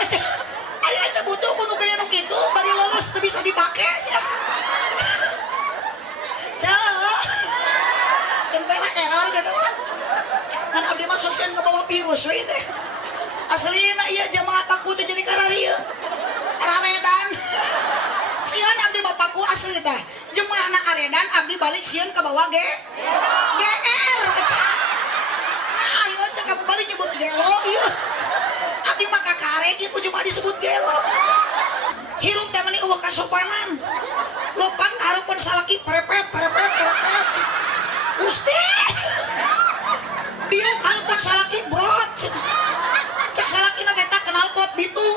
aja butuh kudu gede nu kitu bari lolos teu bisa dipake sia. Cah. Kan bela error gitu. Kan abdi mah sukses ke bawah virus we teh. Aslina ieu jamaah paku teh jadi kararieu. Araredan. Sieun abdi mah paku asli teh. Jemaahna aredan abdi balik sieun ke bawah GR. Ayo cek kamu balik nyebut gelo ieu. Abdi mah kakare gitu cuma disebut gelo. Hirup teh meni eueuh kasopanan. Lompat ka hareupeun salaki perepet. Gusti. Bieu ka hareupeun salaki brot. Cek salakina teh tak kenal pot ditu.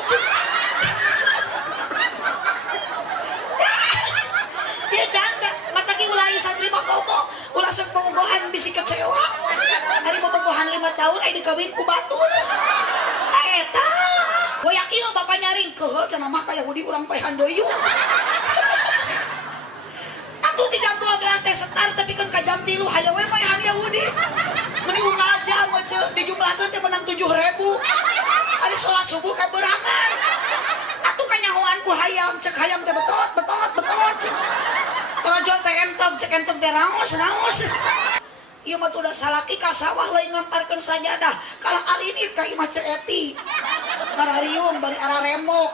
Ya jangga mata ki ulah santri mah komo ulah sok bogohan bisi kecewa. Ari bogohan 5 tahun ai dikawin ku batur. Eta we yakin bapak nyaring keheul cenah mah ka Yahudi urang paehan deui. Atuh di jam 12 teh setar tapi kan ka jam 3 aya we paehan Yahudi. Meni unggal jam aja dijumlahkeun teh menang 7.000. Ari salat subuh kaberangan. Atuh kanyahoan ku hayam cek hayam teh betot. Torojon teh entog cek entog teh raos. Ieu mah udah salaki ka sawah lain ngamparkeun sajadah. Kalah arinit ka imah Ceeti. Barariung bari araremok.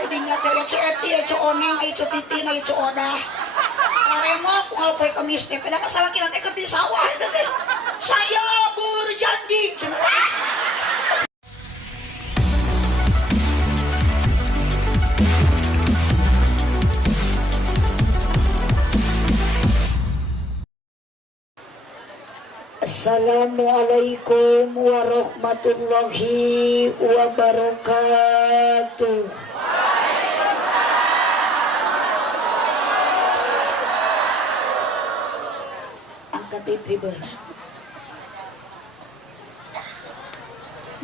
Didinya teh ce Eti ce Oneng ai ce Titin ai ce Odah. Araremok unggal poe Kamis teh peda ka salaki teh keur di sawah eta teh. Saya berjanji cenah. Assalamualaikum warahmatullahi wabarakatuh. Angkat tribun.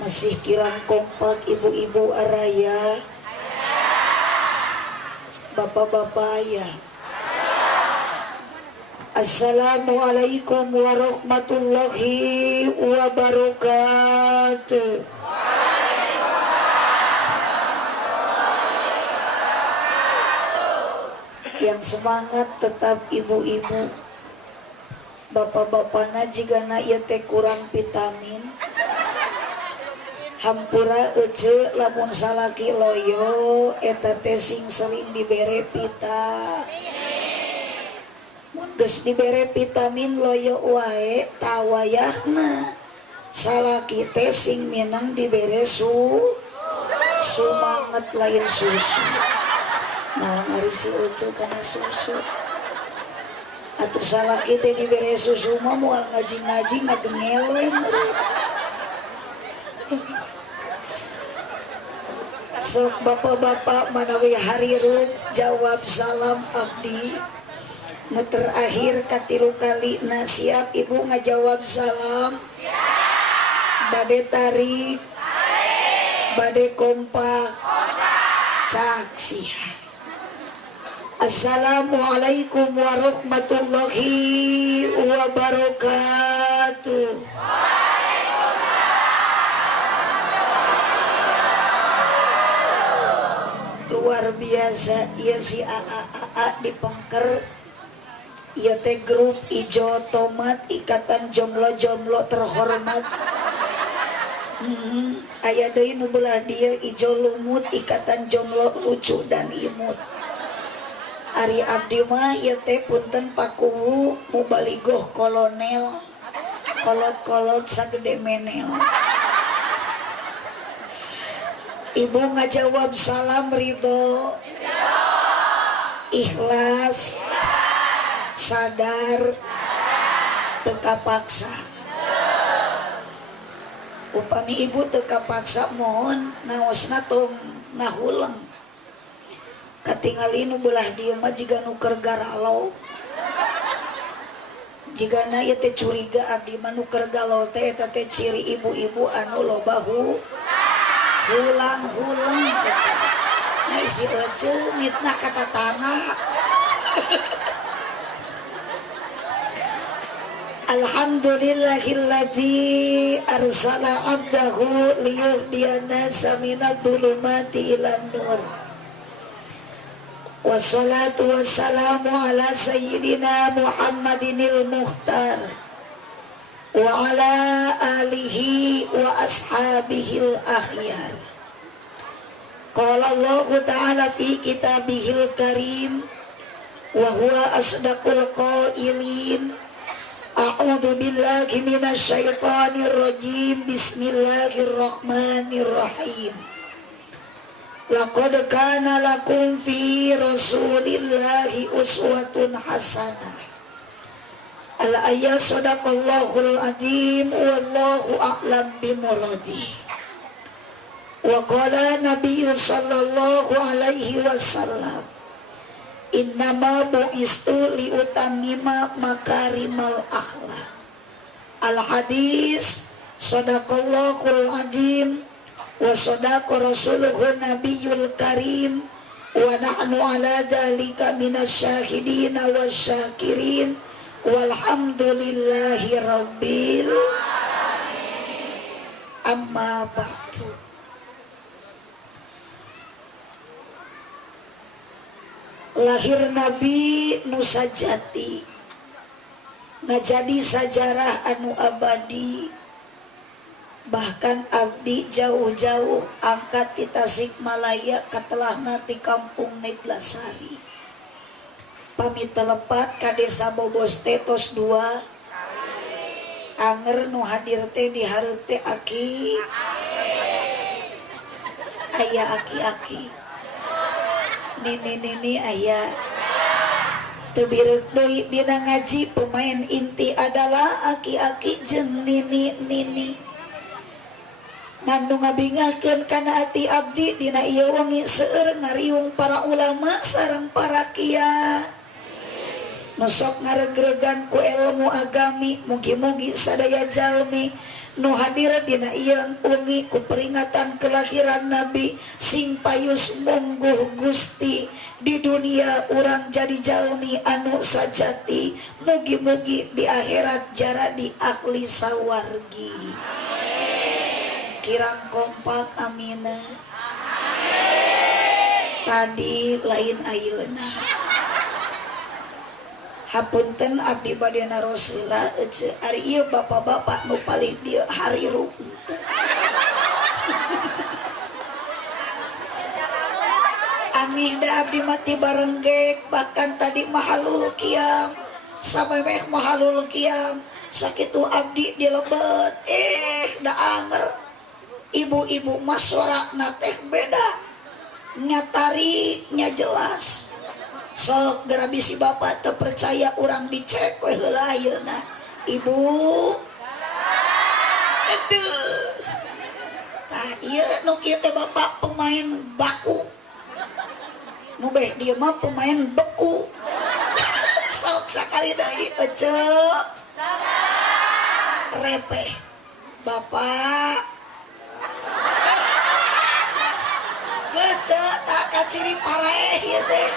Masih kirang kompak ibu-ibu araya, bapak-bapak ayah. Assalamualaikum warahmatullahi wabarakatuh. Yang semangat tetap ibu-ibu, bapak-bapakna jigana ieu teh kurang vitamin. Hampura ece lamun salaki loyo eta teh sing sering dibere pita. Geus dibere vitamin loyo wae tawayahna salaki teh sing minang dibere sumanget lain susu. Naon ari si ece kana susu. Atuh salaki teh dibere susu mah moal ngaji-ngaji ngagengel we. Sok bapak-bapak manawi hariruk jawab salam abdi. Terakhir katilu kali na siap ibu ngajawab salam. Bade tarik. Bade kompak. Cak siap. Assalamualaikum warahmatullahi wabarakatuh. Luar biasa ya si AA dipengker. Ieu teh grup Ijo Tomat Ikatan Jomblo-jomblo terhormat. Aya deui nu belah dieu Ijo Lumut Ikatan Jomblo lucu dan imut. Ari abdi mah ieu teh punten pakuwu mubaligoh kolonel. Kolot-kolot sagede menel. Ibu ngajawab salam ridho. Ikhlas. Sadar teka paksa. Upami ibu teka paksa mohon naosna tong ngahuleng. Katingali nu belah dieu mah jiga nu keur garalo. Jigana ieu teh curiga abdi mah nu keur galau teh eta teh ciri ibu-ibu anu loba hulang-hulang. Ai si ece mitna kata tanah. Alhamdulillahilladzi arsala abdahu liyuhdiyana samina dhulumati ilan nur. Wassalatu wassalamu ala sayyidina Muhammadinil Mukhtar wa ala alihi wa ashabihil akhyar. Qala Allah ta'ala fi kitabihil karim wa huwa asdaqul qailin. A'udzu billahi minasy syaithanir rajim. Bismillahirrahmanirrahim. Laqad kana lakum fi Rasulillahi uswatun hasanah. Al-ayat sadaqallahul azim wallahu a'lam bimuradi. Wa qala Nabi sallallahu alaihi wasallam, innama bu'istu liutamima makarimal akhlak. Al-hadis sadaqallahul azim wa sadaqa rasuluhu nabiyul karim wa nahnu ala dhalika minasyahidina wasyakirin walhamdulillahi rabbil amma ba'du. Lahir Nabi Nusajati ngajadi sajarah anu abadi. Bahkan abdi jauh-jauh angkat di Tasikmalaya katelahna ti kampung Neglasari. Pamit telepat ka desa Bobos Tetos 2. Anger nu hadir teh di hareup teh aki. Aya aki-aki. Nini ayah tebirek doi bina ngaji pemain inti adalah aki-aki jeung nini ngandung ngabingakeun kana ati abdi dina ieu wengi seueur ngariung para ulama sareng para kiai nu sok ngaregregan ku ilmu agami. Mugi-mugi sadaya jalmi nu hadir dina ieu wengi ku peringatan kelahiran Nabi sing payus mungguh Gusti di dunia urang jadi jalmi anu sajati. Mugi-mugi di akhirat jara di ahli sawargi. Kirang kompak amina. Tadi lain ayeuna. Hapunten abdi badena Rasulullah ari ieu bapak-bapak nu paling dieu hari rukun. Aneh da abdi mati barenggek bahkan tadi mahalul qiyam sampai meh mahalul qiyam sakitu abdi dilebet da anger ibu-ibu maswarana teh beda nyatari nya jelas. Sok gara bisi bapak teu percaya urang dicek we heula ayeuna. Ibu aduh tah ieu nu kieu teh bapak pemain baku nu beh dia mah pemain beku. Sok sakali deui ece repeh bapak geus tak kaciri paraeh ieu teh.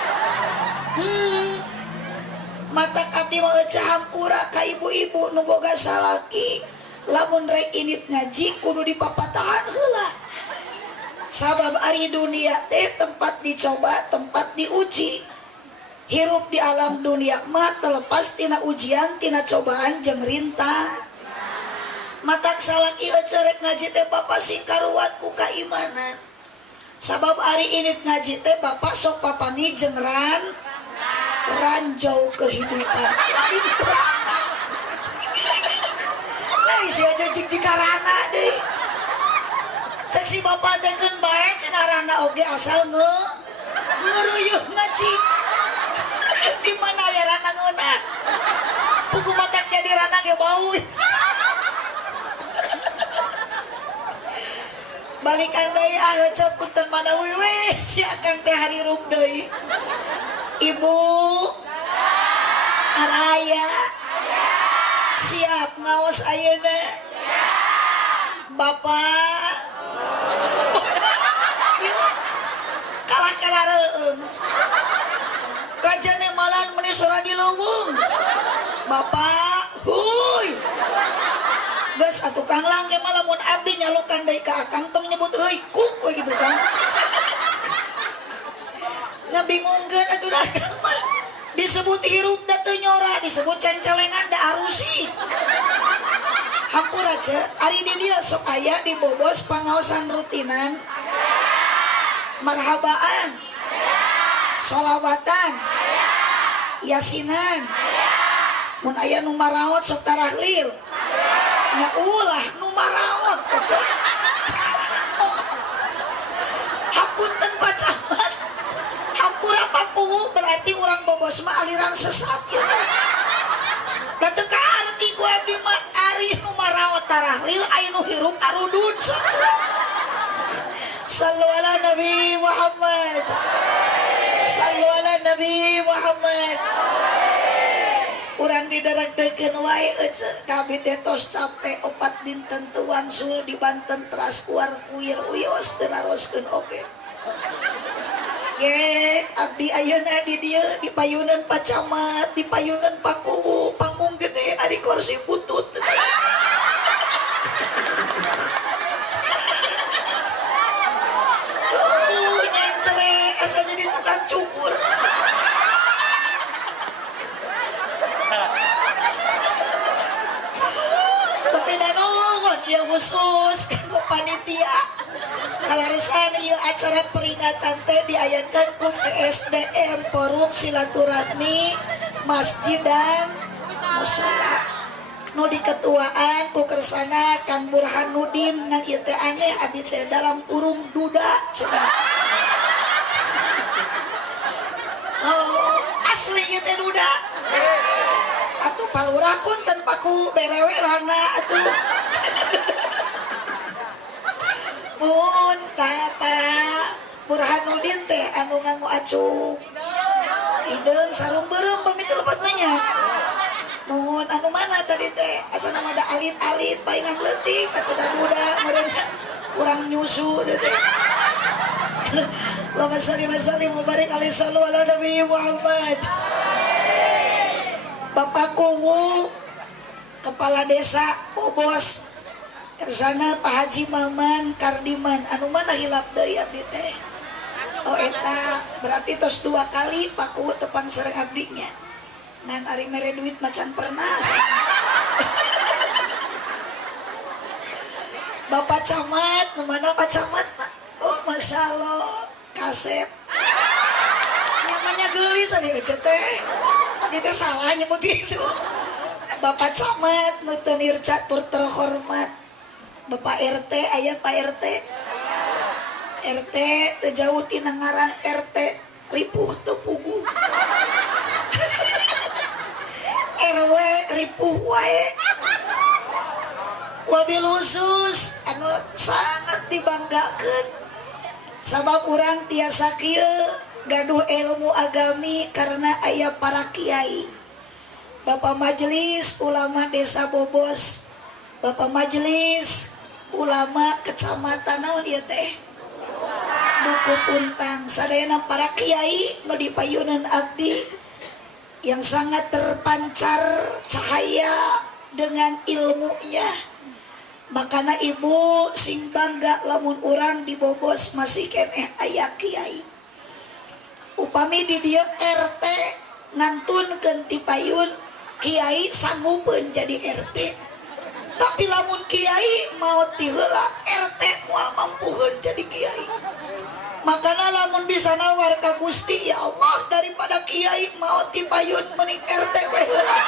Matak abdi mah ece hampura ka ibu-ibu nu boga salaki lamun rek init ngaji kudu dipapatahan heula. Sabab ari dunia teh tempat dicoba, tempat diuji. Hirup di alam dunia mah terlepas tina ujian, tina cobaan jeung rintah. Matak salaki ece rek ngaji teh bapak sing karuat ku kaimanan. Sabab ari init ngaji teh bapak sok papangi jeung ranjau kehidupan lain berana. Nah isi aja jikarana deh. Cek si bapak teken bae cenah rana oge asal ngeruyuh ngaji. Di mana ya rana ngeuna? Buku matak jadi rana ge bau. Balikan deui aheucep punten mana wiwih si akang teh hari ruk deui. Ibu araya siap ngaos ayeuna. Bapak kalah karareueung rajane malan meni sora di leuweung. Bapak huy atuh Kang Langge malah mun abdi nyalukan deui ka Akang tong nyebut euy kuk we gitu Kang. Ngabingungkeun atuh da Kang mah. Disebut hirup da teu nyora, disebut cencelengan da arusi. Hampura ce, ari di dieu sok aya di bobos pangaosan rutinan. Marhabaan. Solawatan. Yasinan. Mun aya nu marawat sok tarahlil. Nya ulah nu marawat ce. Hapunten Pak Camat. Hampura pakuwu berarti urang bobos mah aliran sesat ya. Da teu kaarti ku abdi mah ari nu marawat tarahlil aya nu hirup arudun sakur. Sallu ala Nabi Muhammad. Sallu ala Nabi Muhammad. Urang didaragdekeun wae ece Nabi teh tos capek 4 dinten teu wangsul di Banten teras kuar kuir uyos teu naroskeun oge. Ge abdi ayeuna di dieu di payunan Pak Camat, di payunan Pak Kuwu, panggung gede ari kursi butut. Nyencele asal jadi tukang cukur. Tapi danungun ya khusus kanggo panitia. Kalarisan ieu acara peringatan teh diayakeun ku PSDM Forum Silaturahmi Masjid dan Mushola. Nu diketuaan ku kersana Kang Burhanuddin ngan ieu teh aneh abdi teh dalam kurung duda cenah. Oh, asli ieu teh duda. Atuh palurah punten paku berewe rana atuh. Mun tapa Burhanuddin teh anu nganggo acung hideung sarung beureum pamit lepat banyak. Mun anu mana tadi teh asa nama da alit-alit paingan leutik atuh da duda meureun kurang nyusu teh. Allahumma shalli wa sallim wa barik alaihi sallu ala Nabi Muhammad. Bapak Kuwu kepala desa Bobos kersana Pak Haji Maman Kardiman anu mana hilap deui abdi teh. Oh eta berarti tos 2 kali Pak Kuwu tepang sareng abdinya. Ngan ari mere duit macan pernah. Bapak Camat, nu mana Pak Camat Pak? Oh Masya Allah, Kasep. Namanya geulis ari ece teh. Abdi teh salah nyebut itu. Bapak Camat nu teu nircatur terhormat. Bapak RT, aya Pak RT. RT teu jauh tina ngaran RT ripuh teu puguh. RW ripuh wae. Wabil khusus anu sangat dibanggakeun. Sabab urang tiasa kieu gaduh ilmu agami karena aya para kiai. Bapak Majelis Ulama Desa Bobos, Bapak Majelis Ulama Kecamatan naon ieu teh? Duku Puntang. Sadayana para kiai nu di payunan abdi yang sangat terpancar cahaya dengan ilmunya. Makana ibu sing bangga lamun urang di Bobos masih keneh aya kiai. Upami di dieu RT ngantunkeun ti payun kiai sanggupeun jadi RT. Tapi lamun kiai mau ti heula RT moal mampuheun jadi kiai. Makana lamun bisa nawar ka Gusti ya Allah daripada kiai mau ti payun mending RT we heula.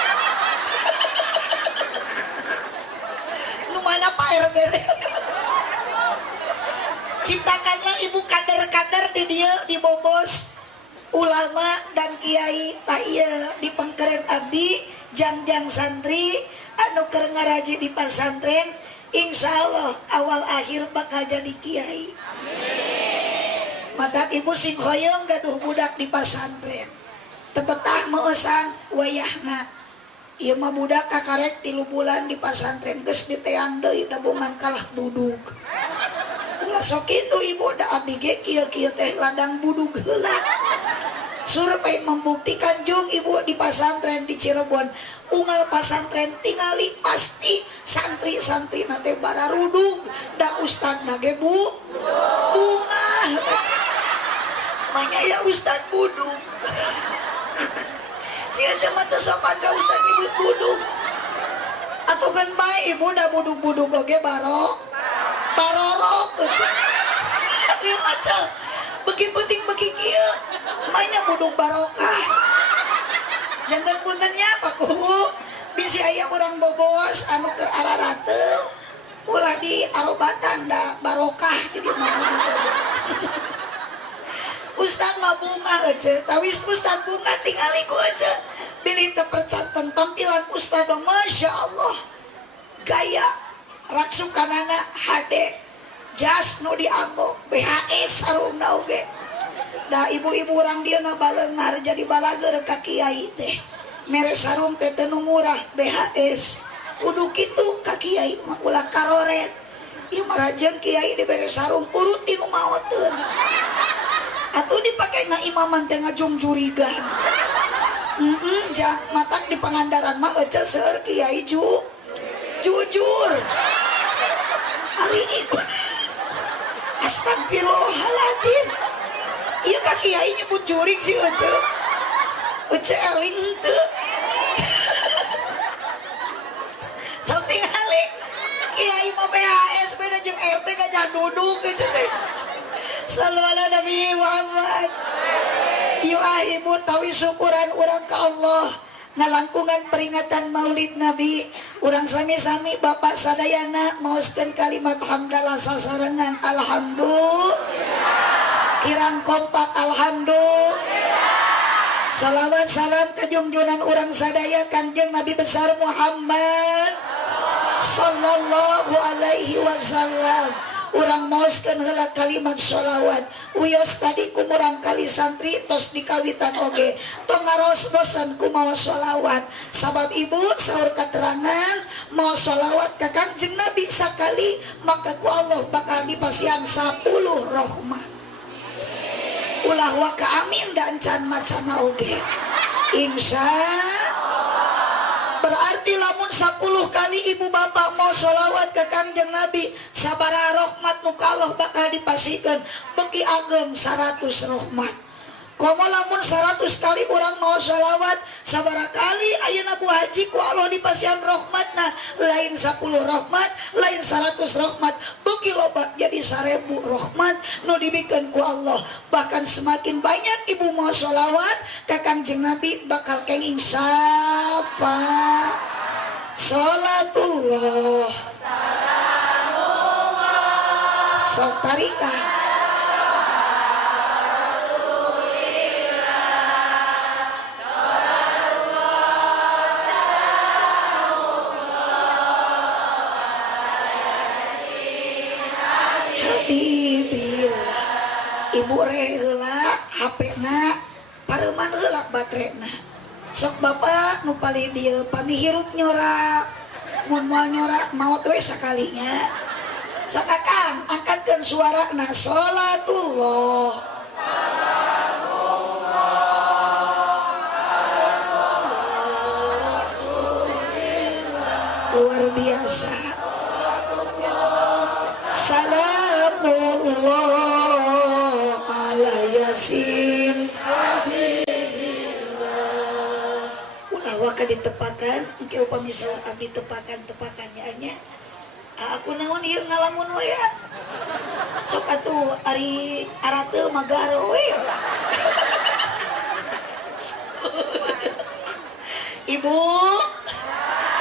Nu mana Pak RT? Ciptakanlah ibu kader-kader di dieu di Bobos. Ulama dan kiai tah ieu di pangkeren abdi jangjang santri anu keur ngaraji di pasantren insyaallah awal akhir bakal jadi kiai. Amin. Mata ibu sing hoyong gaduh budak di pasantren teu betah meusan wayahna. Ieu mah budak kakarek 3 bulan di pasantren geus diteang deui dabongan kalah budug. Ulah sok kitu ibu da abdi ge kieu-kieu teh ladang budug heula. survei membuktikan jung ibu di pasantren di Cirebon unggal pasantren tingali pasti santri-santri nate bararudung da ustad nage bu bunga manya ya ustad budung si aja mata sopan ka ustad ibut budung atau kan bae ibu da budung-budung oge barorok ya aja beki penting beki kieu manya budung barokah jantan puntennya Pak Kuhu bisi aya urang bobos anu keur ararateul ulah di arobatan da barokah jadi mah Ustad mah bunga aja tawis Ustad bunga tingali ku aja bilih teu percanten tampilan Ustad Masya Allah gaya raksukanana HD jas nu dianggo BHS sarungna oge da ibu-ibu urang dieu na baleungar jadi balager ka kiai teh mere sarung teh teu nu murah BHS kudu kitu ka kiai mah ulah karoret ieu mah rajeun kiai dibere sarung urut ti nu maoteun atuh dipake ngaimaman teh ngajungjurigan jak matak di Pangandaran mah ece seueur kiai jujur ari ikut astagfirullahaladzim iya kak kiai nyebut jurig sih ece eling teu sok tingali kiai mah PHS beda jeung RT gajah duduk ece teh sallallahu ala Nabi Muhammad ieu ibu tawi syukuran urang ka Allah ngalangkungan peringatan Maulid Nabi urang sami-sami Bapak sadayana maoskeun kalimat hamdalah sasarengan alhamdulillah kirang kompak alhamdulillah salawat salam ka junjunan urang sadaya Kangjeng Nabi besar Muhammad sallallahu alaihi wasallam urang maoskeun heula kalimat sholawat uyos tadi kumurang kali santri tos dikawitan oge tong ngaros-rosan kumaha sholawat sabab ibu saur katerangan mau sholawat ka Kangjeng Nabi sakali maka ku Allah bakal dipasihan 10 rahmat ulah wa ka amin dan can macana oge insya berarti lamun 10 kali ibu bapak mau sholawat ke Kangjeng Nabi sabaraha rahmat nu ka Allah bakal dipasikeun beki ageng 100 rahmat komo lamun 100 kali orang mau sholawat sabaraha kali ayeuna Bu Haji ku Allah dipasihan rahmatna lain 10 rahmat lain 100 rahmat beki loba jadi 1000 rahmat nu dibikeun ku Allah bahkan semakin banyak ibu mau sholawat ke Kangjeng Nabi bakal kenging sapa salatullah salamullah sok tarikan ibu heula HP-na pareuman heula baterena sok bapak nu pali dieu pamihirup nyorak mun moal nyorak maot we sakalinya sok akang angkatkeun suarana sholatullah luar biasa salamullah Yasin ulah waka ditepakan engke upami saur abdi tepakan-tepakannya anya aku naon ieu ngalamun we ya sok atuh ari arateul magaro we ibu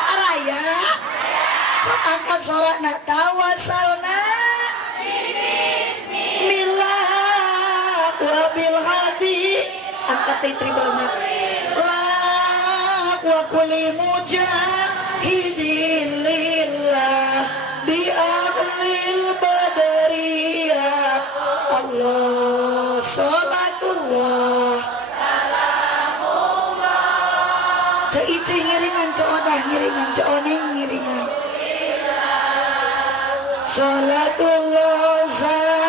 araya sok angkat sorana tawasalna wabil hadi angkat tribalna la wa kulli mujahidin lillah bi ahlil badariyah Allah salatullah salamullah ceici ngiringan coodah ngiringan cooneng ngiringan salatullah salamullah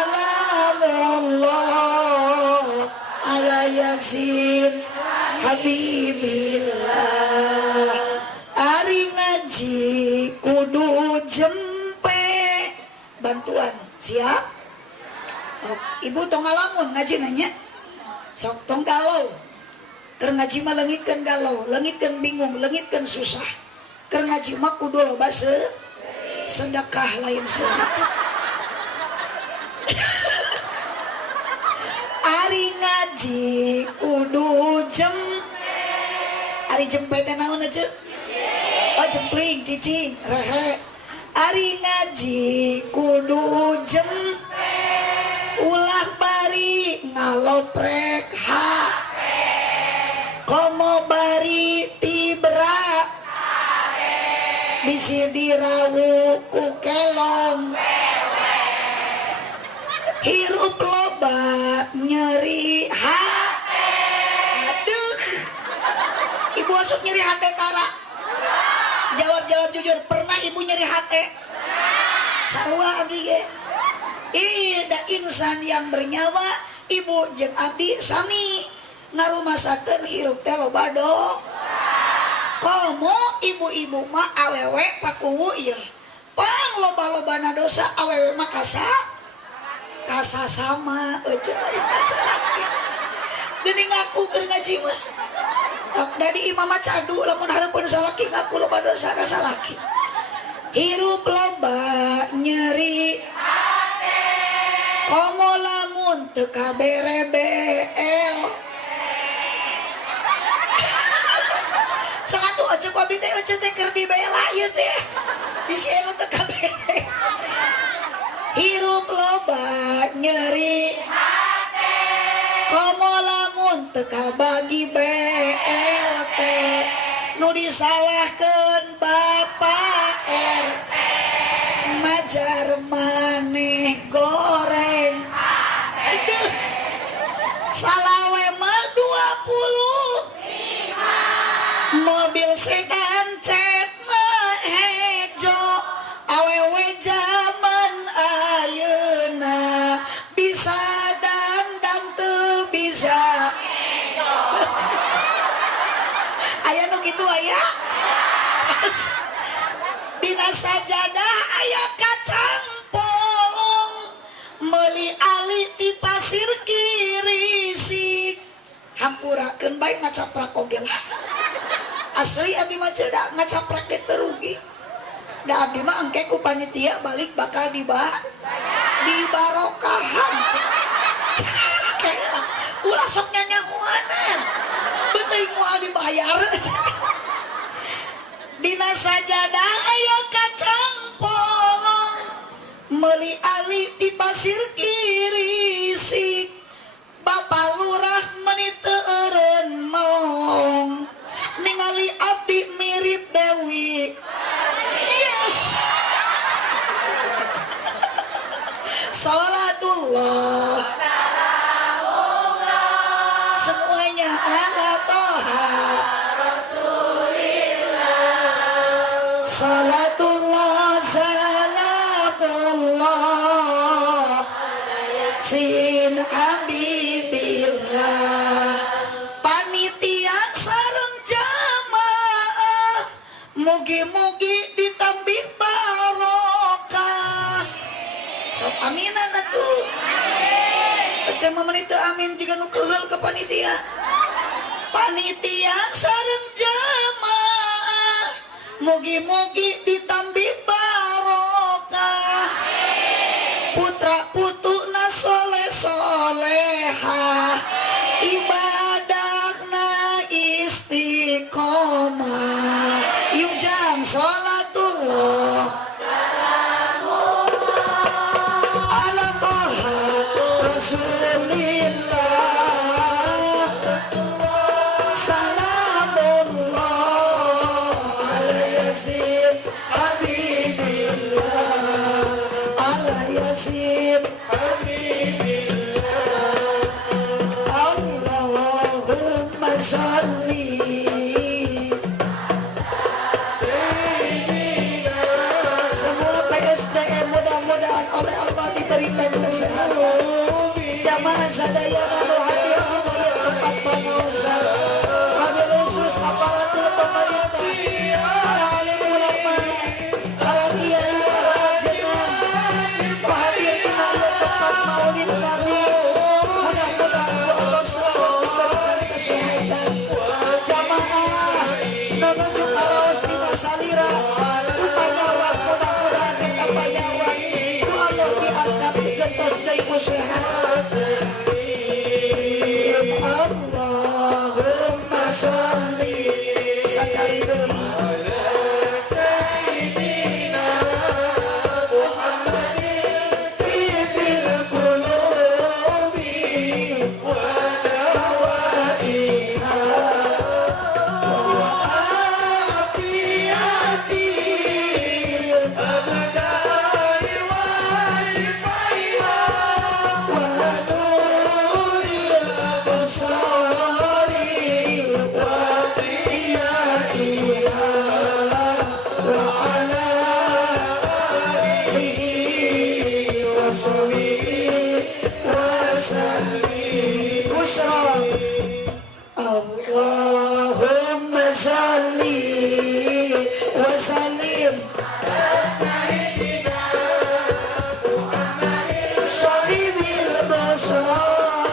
Yasin Habibillah. Ari ngaji kudu jempe bantuan siap. Oh, ibu tong ngalamun ngaji nanya sok tong galau keur ngaji mah leungitkeun galau, leungitkeun bingung, leungitkeun susah. Keur ngaji mah kudu loba sedekah lain sedekah. Ari ngaji kudu jempe. Ari jempe teh naon aja? Oh jempling, cicing, rehe. Ari ngaji kudu jempe. Ulah bari ngaloprek HP. Komo bari tibra. Bisi dirawu ku kelong. Hirup loba nyeri hate. Aduh. Ibu asup nyeri hate tara. Jawab jujur, pernah ibu nyeri hate? Sarua abdi ge. Da insan yang bernyawa, ibu jeung abdi sami ngarumasakeun hirup teh loba do. Komo ibu-ibu mah awewe pakuwu ieu. Pang loba-lobana dosa awewe mah kasa sama aja lain kasa laki. Geuning ngaku keur ngaji mah. Dari imam cadu lamun hareupeun salaki ngaku loba dosa ka salaki. Hirup loba nyeri hate. Komo lamun teu kabere bel. Sangatu aja ku abdi teh keur dibela ieu teh. Bisi anu teu kabere. Hirup loba nyeri hate. Komo lamun teu kabagi BLT. Nu disalahkeun Bapak RT. Majar maneh goreng. Aduh. Salawe mah 25. Mobil sedan cet hejo. Awewe zaman ayeuna bisa dandang teu bisa. Aya nu kitu aya. Dina sajadah aya kacang polong. Meuli ali ti pasir kirisik. Hampurakeun bae ngacaprak oge lah. Asli abdi mah cedak ngacaprak teh teu rugi. Da abdi mah engke ku panitia balik bakal dibarokahan. Kayak ulah sok nyanyahuanan. Beuteung moal dibayar. Dina sajadah aya kacang polong. Meuli ali ti pasir kirisik. Bapak lurah meuni teu eureun melong. Ningali abdi mirip Dewi. Yes. Salatullah. Semuanya ala Toha Rasulillah. Salatullah salamullah sin habibillah. Panitia sareng jamaah mugi-mugi ditambih barokah. Sok aminan atuh. Aja mamani teu amin jiga nu keheul ka panitia. Panitia sareng jamaah mugi-mugi ditambih barokah. Putra putuna soleh-solehah. Ibadahna istiqomah. Yujang salatullah. Ala Toha Rasulillah. Salamullah ala Yasin Habibillah. Ala Yasin Allahumma sholli semua PSDM mudah-mudahan oleh Allah diberikan kesehatan. Jamaah sadaya rohani tempat pengawasan, wabil khusus aparatur pemerintah, para alim ulama, para kiai, para ajengan, hadir di tempat maulid Nabi. Mudah-mudahan Allah selalu diberikan kesehatan. Jamaah menuju karaos dina salira, upanyawat mudah-mudahan kita panyawat. Allah diangkat digentos dari usaha. Allahumma sholli sekali lagi. Allahumma sholli wa sallim sahibil basra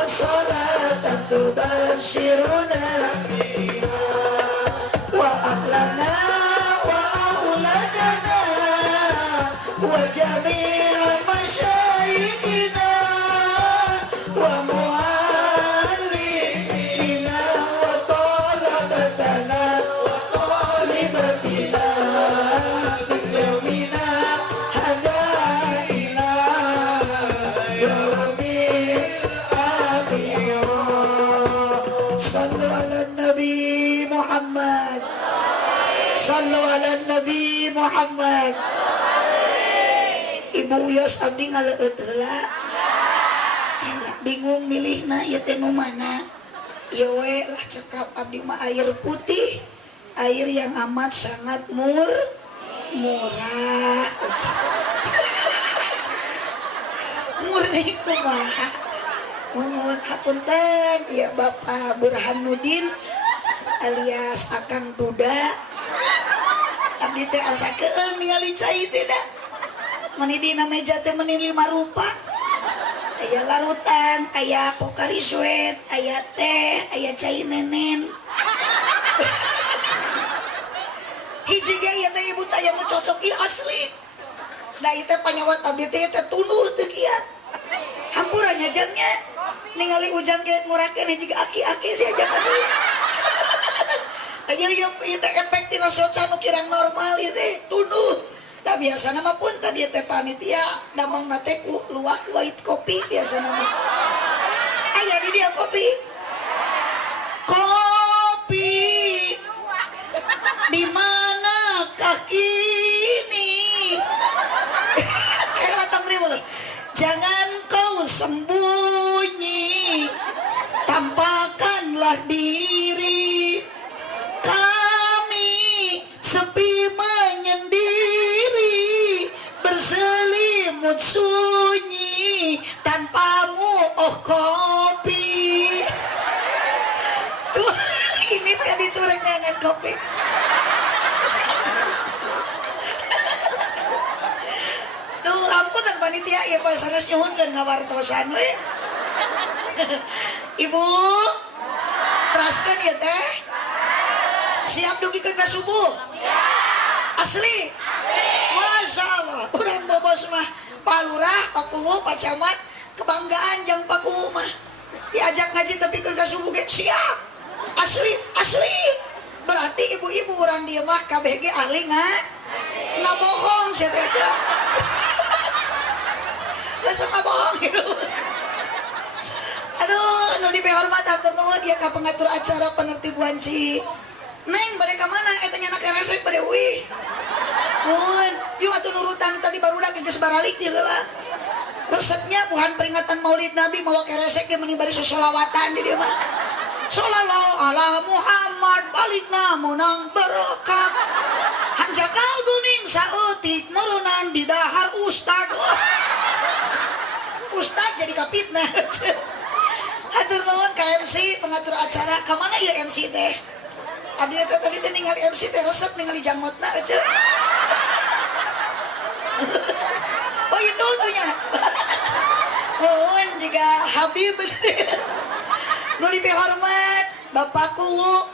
salatan tubashiruna wa ahlana wa auladana wa jami'a masyayikhina wa mu'allimina wa talabatana wa talibatina biyawmina hadaina yawmin akhir. Sallu ala Nabi Muhammad, sallu ala Nabi Muhammad. Ibu Yos abdi ngaleut heula. Bingung milihna ieu teh nu mana. Ieu we lah cekap abdi mah air putih, air yang amat sangat murah. Murni kumaha? Mohon hapunten ya Bapak Burhanuddin alias Akang Duda. Abdi teh asakeun ningali cai teh da. Mani dina meja teh meni 5 rupa. Aya larutan, aya Pokari Sweet, aya teh, aya cai nenen. Hiji ge ieu teh ibu teh aya cocok ieu asli. Da ieu teh panyawat abdi teh tunduh teu kiat. Hampura nyajangnya ningali ujang ge ngurakeun hiji aki-aki si ajang asli. Aya ieu teh efek tina soca nu kirang normal ieu teh tunduh. Tak biasa nama pun tadi teh panitia damang nate ku luwak white kopi biasa nama. Aya di dia kopi. Kopi di mana kaki ini? Kayak latang ribu. Jangan kau sembunyi, tampakkanlah diri. Kami sepi menyendiri, berselimut sunyi, tanpamu oh kopi. Tuh, ini kan diturang dengan kopi. Duh, ampunan panitia ya pas sanes nyuhunkeun ngawartosan we. Ibu, teraskeun ya teh. Siap dugikeun ka subuh? Asli? Masya Allah. Urang bobos mah Pak Lurah, Pak Kuwu, Pak Camat, kebanggaan jang Pak Kuwu mah. Diajak ngaji tapi keur ka subuh ge siap. Asli, asli. Berarti ibu-ibu urang dieu mah kabeh ge ahli nggak bohong sia teh aja. Langsung bohong gitu. Aduh, nu dibehormat atur nuhun dia ka pengatur acara penertibuan Ci. Neng, bade ka mana? Eta nya anak resek bade euy. Mun, yuk atuh nurutan tadi barudak geus baralik teh heula. Resepnya buhan peringatan Maulid Nabi mawa keresek ge meuni bari solawatan di dieu mah. Sallallahu ala Muhammad balikna menang berkat. Hanjakal guning saeutik murunan di dahar ustad. Ustad jadi kapitna. Hatur nuhun ka MC pengatur acara. Ka mana ieu MC teh? Abdi teh tadi teh ningali MC teh resep ningali jamotna euceuk. Oh itu tuhnya. Nuhun juga Habib. Nu dipihormat Bapak Kuwu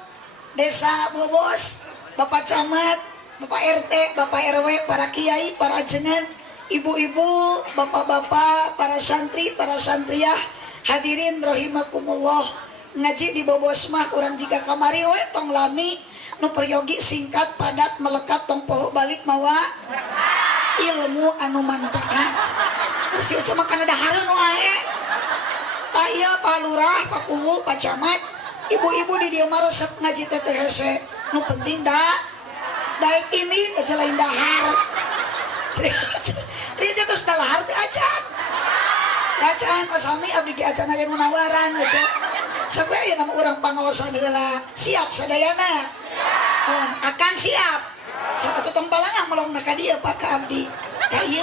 Desa Bobos, Bapak Camat, Bapak RT, Bapak RW, para kiai, para ajengan, ibu-ibu, bapak-bapak, para santri, para santriyah, hadirin rahimakumullah. Ngaji di Bobos mah urang jika kamari we tong lami nu peryogi singkat padat melekat tong poho balik mawa ilmu anu manfaat. Terus ieu cuma kana dahareun wae. Tah ieu Pak Lurah, Pak Kuwu, Pak Camat, ibu-ibu di dieu mah resep ngaji teh teh hese. Nu penting daek ini aja lain dahar. Dia terus dahar teh acan. Acan pasami abdi ge acan aya munawaran aja. Sabaya nama urang pangaosan heula. Siap sadayana. Akan siap. Sok atuh tong balangah melongna ka dieu Pak ka abdi. Ka ieu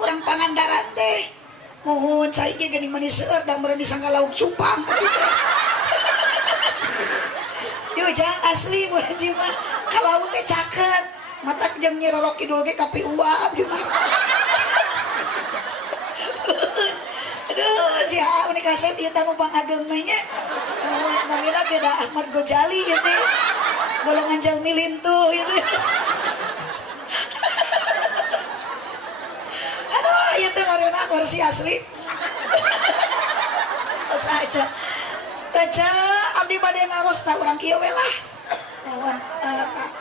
urang Pangandaran teh. Mohon saiki geuning mani seueur da meureun disangka lauk cupang. Yo jang asli Bu Haji mah kalau teh caket matak jeung Nyi Roro Kidul ge KPU abdi mah. Aduh sia ini kasep ieu tanu Bang Ageng na nya. Namina teh da Ahmad Gojali ieu teh. Golongan jalmi lintuh ieu teh. Aduh ieu teh ngareuna versi asli. Tos aja. Kaca abdi bade naros ta urang kieu we lah. Lawan tah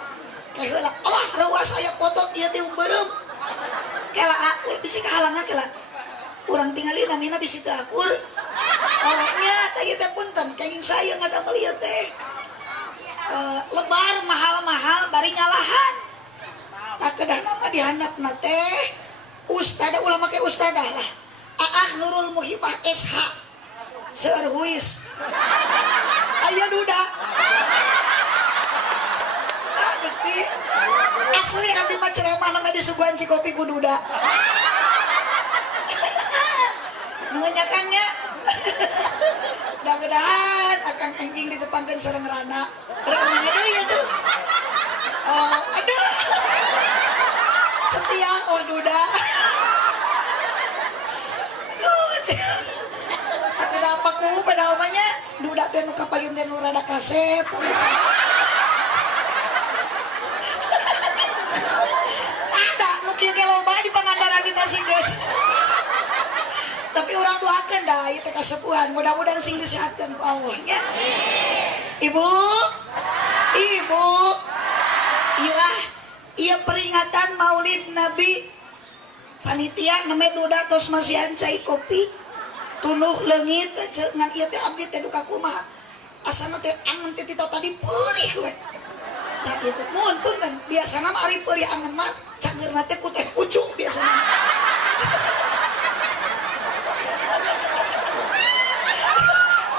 heula Allah rawas aya potot ieu teh beureum. Kela aku bisi kahalangan kela. Urang tingali namina bisi teu akur. Nya tah ieu teh punten kenging saya ngadamel ieu teh. Lebar mahal-mahal bari nyalahan. Tak kedah nama dihandapna teh ustad ulama ke ustadah lah. Aah Nurul Muhibah SH. Seueur huis. Aya duda. Gusti. Asli abdi mah ceramah na disuguhan cikopi ku duda. Ngeunyakannya. Mudah-mudahan akang anjing ditepangkeun sareng Rana. Ada kemana deui ya tuh? Oh, aduh. Setia oh duda. Apa ku pada omanya duda teh nu kapayun teh nu rada kasep. Ada nu kieu ge loba di Pangandaran kita sih guys. Tapi urang doakeun da ieu teh kasepuhan mudah-mudahan sing disehatkeun ku Allah nya. Ibu. Ibu. Ieu peringatan Maulid Nabi. Panitia neme duda tos masihan cai kopi. Tunuh leungit ngan ieu teh abdi teh duka kumaha asana teh angen teh tito tadi peurih we tah ieu teh mun punten biasana mah ari peurih angen mah cageurna teh ku teh pucuk biasana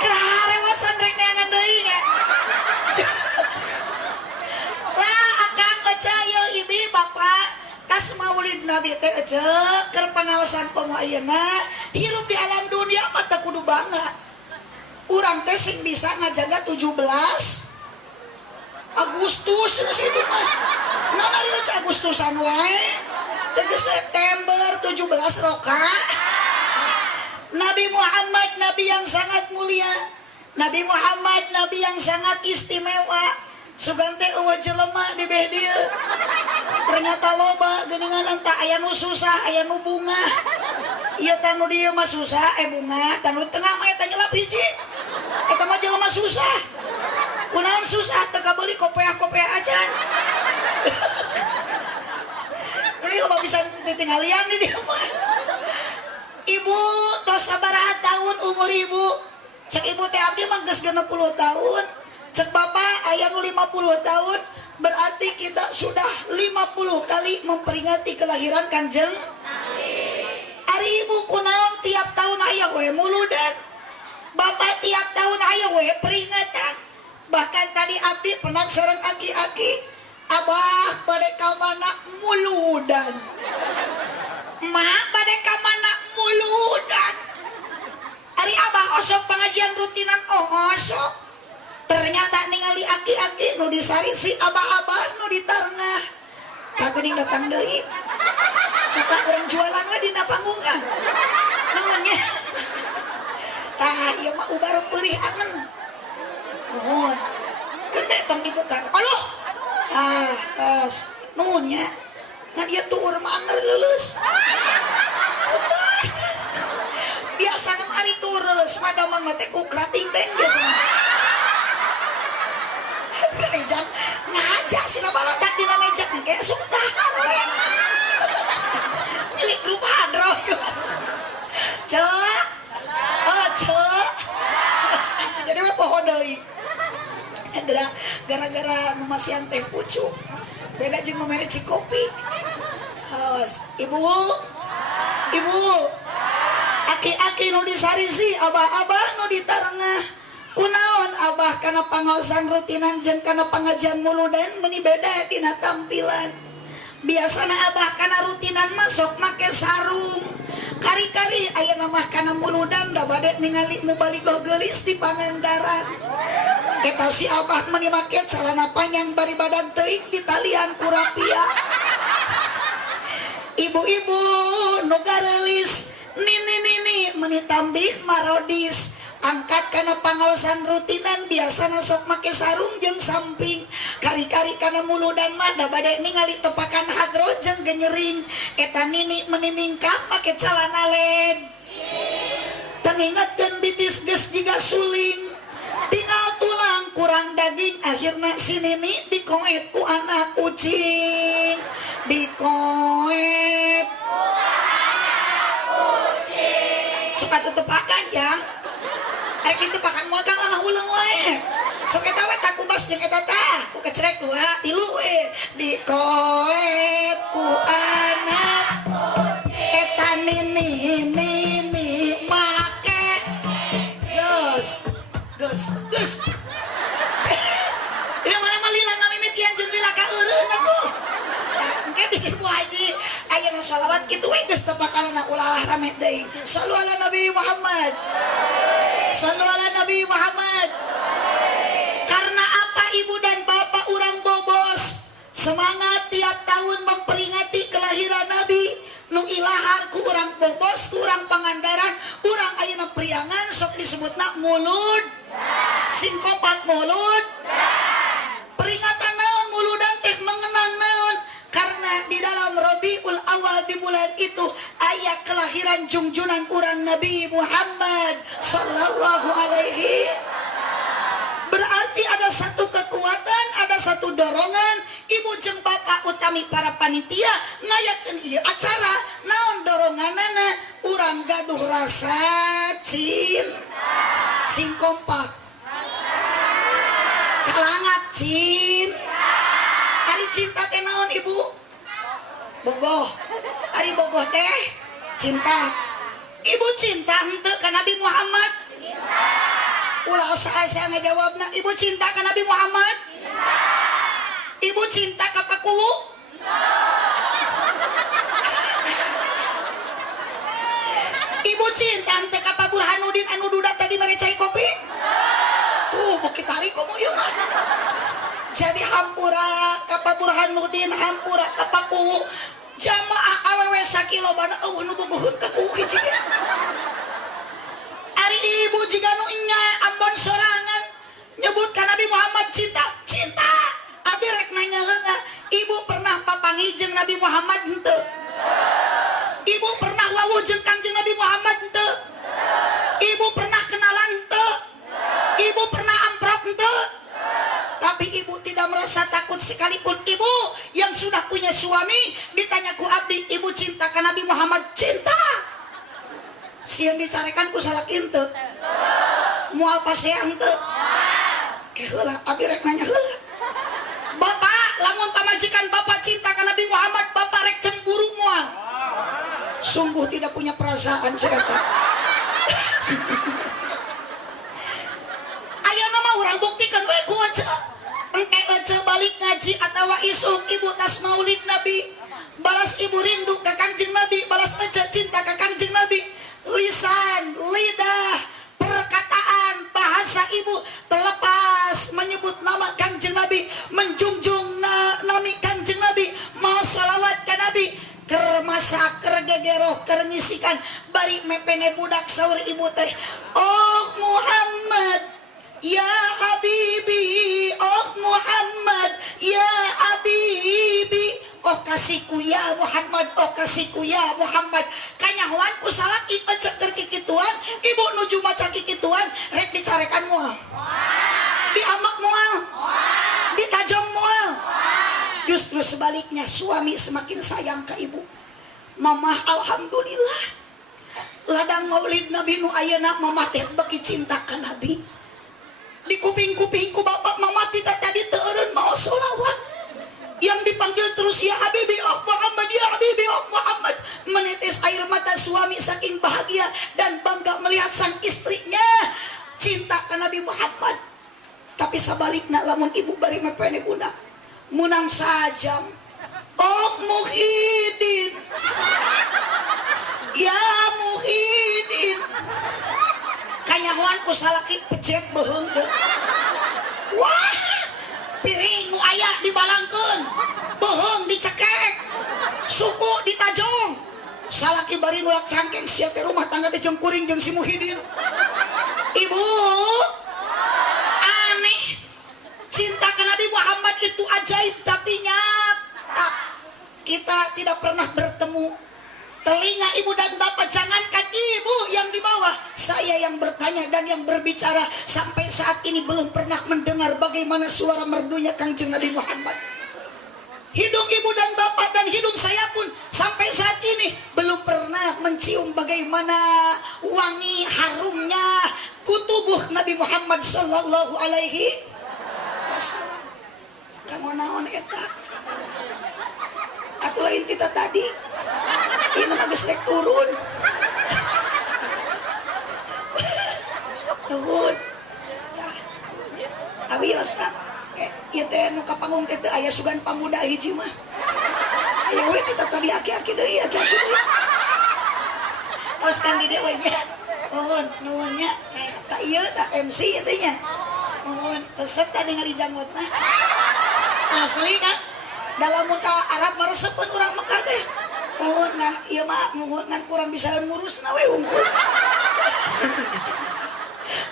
karewasan rek neangan deui nya lah akang percaya ibi bapak tas Maulid Nabi teh eceuk keur pangaosan komo ayeuna hirup di alam dunia mah teu kudu bangga. Urang teh sing bisa ngajaga 17 Agustus geus itu mah. Naon ari Agustusan wae? Teh September 17 roka. Nabi Muhammad nabi yang sangat mulia. Nabi Muhammad nabi yang sangat istimewa. Sugan teh eueuh jelema di beh dieu. Ternyata loba geuningan entah aya nu susah, aya nu bungah. Ieu teh nu dieu mah susah, bunga, tanu tengah mah eta nyelap hiji. Eta mah jelema susah. Kunaon susah teu kabeuli kopeah-kopeah acan. Ini loba bisa ditinggalian di dieu mah. Ibu tos sabaraha tahun umur ibu? Cek ibu teh abdi mah geus 60 tahun. Cek bapak aya nu 50 tahun. Berarti kita sudah 50 kali memperingati kelahiran Kanjeng Nabi. Ari ibu kunaon tiap tahun aya we muludan. Bapak tiap tahun aya we peringatan. Bahkan tadi abdi pernah sareng aki-aki. Abah bade ka mana muludan. Mak bade ka mana muludan. Ari abah osok pengajian rutinan osok. Ternyata ningali aki-aki nu disari si abah-abah nu di tengah. Kagening datang deui. Suka orang jualan we dina panggung ah. Nuhunnya. Tah ieu mah ubarok peurih angen. Nuhun. Gede tong dibuka. Aloh. Tos nuhunnya. Ngan ieu tuur mah anger leuleus. Putar. Biasa ngam ari tuur leuleus mah damang teh ku krating deng biasa. Meja ngajak sih balatak dina meja engke sok dahar we. Milik grup hadro. Cek. Cek. Jadi we poho deui. Gara-gara nu masian teh pucuk. Beda jeung nu mere cikopi. Haus. Ibu. Aki-aki nu disarisi, abah-abah nu di tarengah. Kunaon abah kana pangaosan rutinan jeung kana pangajian muludan meuni beda dina tampilan. Biasana abah kana rutinan masuk make sarung. Kari-kari ayeuna mah kana muludan da bade ningali mubalighah geulis di Pangandaran. Eta si abah meuni make celana panjang bari badan teuing ditalian ku rapia. Ibu-ibu nu gareulis nini meuni tambih marodis. Angkat kana pangaosan rutinan biasana sok make sarung jeung samping. Kari-kari kana muludan mah da bade ningali tepakan hadro jeung genyering. Eta nini meniningkap make calana led. Tangingetkeun bitis geus jiga suling. Tinggal tulang kurang daging akhirna si nini dikoet ku anak kucing. Dikoet ku anak kucing. Sepatu tepakan yang Arek itu pakan moal kang lah ulang wae. Sok eta we takubas jeung eta tah. Ku kecerek 2, 3 we. Dikoet ku anak eta nini make. Geus. Ira mana mah lila ngamimitian jeung lila ka eureun atuh. Engke bisi Bu Haji. Ayeuna shalawat kitu we geus tepakanna ulah rame deui. Sallu ala Nabi Muhammad. Sallu ala Nabi Muhammad. Karena apa ibu dan bapak urang bobos semangat tiap tahun memperingati kelahiran Nabi nu ilahar ku urang bobos ku urang Pangandaran urang ayeuna priangan sok disebutna mulud sing kompak mulud peringatan naon muludan teh mengenang naon karena di dalam Rabiul Awal di bulan itu ayat kelahiran junjunan urang Nabi Muhammad sallallahu alaihi. Berarti ada satu kekuatan, ada satu dorongan ibu jeung bapak utami para panitia ngayakeun ieu acara naon doronganana urang gaduh rasa cinta sing kompak calangap cinta. Ari cinta teh naon ibu? Bogoh. Ari bogoh teh cinta. Ibu cinta henteu ka Nabi Muhammad? Cinta. Ulah asa ngajawabna, ibu cinta ka Nabi Muhammad? Cinta. Ibu cinta ka Pakuwu? Ibu cinta henteu ka Pak Burhanuddin anu duda tadi mere cai kopi? Tuh, bukit hari komo ieu mah. Jadi hampura ka Pak Burhanuddin, hampura ka Pakuwu. Jamaah awewe sakilobana eueuh nu bogoheun ka kuwu hiji ge. Ari ibu jiga nu nya Ambon sorangan nyebut ka Nabi Muhammad cinta. Abi rek nanya heula, ibu pernah papangi jeung Nabi Muhammad henteu? Ibu pernah wawuh jeung Kangjeng Nabi Muhammad henteu? Ibu pernah kenalan henteu? Ibu pernah amprok henteu? Tapi ibu tidak merasa takut sekalipun ibu yang sudah punya suami ditanya ku abdi, ibu cinta ka Nabi Muhammad? Cinta. Sieun dicarekan ku salaki henteu? Moal pasea henteu? Ke heula abdi rek nanya heula. Bapak, lamun pamajikan bapak cinta ka Nabi Muhammad, bapak rek cemburu moal. Sungguh tidak punya perasaan saya eta. Ayeuna mah urang buktikeun we ku aja. Engke ece balik ngaji atawa isuk ibu tas maulid Nabi, balas ibu rindu ka Kangjeng Nabi, balas ece cinta ka Kangjeng Nabi. Lisan, lidah, Allah kerengisikan bari mepene budak saur ibu teh. Oh Muhammad ya habibi, oh Muhammad ya habibi, oh kasihku ya Muhammad, oh kasihku ya Muhammad. Kanyahoan ku salaki ecek keur kikituan, ibu nuju maca kikituan rek dicarekan moal. Diamak moal. Ditajong moal. Justru sebaliknya suami semakin sayang ke ibu. Mamah alhamdulillah ladang maulid Nabi nu ayeuna mamah teh beki cinta ka Nabi. Di kuping-kupingku bapak mama tidak tadi teureun mau sholawat. Yang dipanggil terus ya Habibi oh Muhammad, ya Habibi oh Muhammad. Menetes air mata suami saking bahagia dan bangga melihat sang istrinya cinta ke Nabi Muhammad. Tapi sebaliknya lamun ibu bari mepene budak munang sajam. Oh Muhyiddin ya Muhyiddin. Kanyahoan ku salaki pecet beheung ceuk. Wah, piring nu aya dibalangkeun, beheung dicekek, suku ditajong. Salaki bari nulak cangkeng sia teh rumah tangga teh jeung kuring jeung si Muhyiddin. Ibu, aneh. Cinta ke Nabi Muhammad itu ajaib tapi nyata. Kita tidak pernah bertemu. Telinga ibu dan bapak, jangankan ibu yang di bawah, saya yang bertanya dan yang berbicara sampai saat ini belum pernah mendengar bagaimana suara merdunya Kangjeng Nabi Muhammad. Hidung ibu dan bapak dan hidung saya pun sampai saat ini belum pernah mencium bagaimana wangi harumnya tubuh Nabi Muhammad sallallahu alaihi wasallam. Kamu naon eta? Aku lain kita tadi. Ini mah geus rek turun. Turun. Tah. Awios kan. Ieu teh nu ka panggung teh aya sugan pamuda hiji mah. Aya we kita tadi aki-aki deui, aki-aki deui. Terus kan di dewe nya. Nuhun nya. Tak ieu tak MC teh nya. Nuhun resep tadi ngali jangutna. Asli kan. Dalam muka Arab meresepkeun urang Mekah teh. Muhun ngan ieu mah muhun ngan kurang bisa ngurusna we unggul.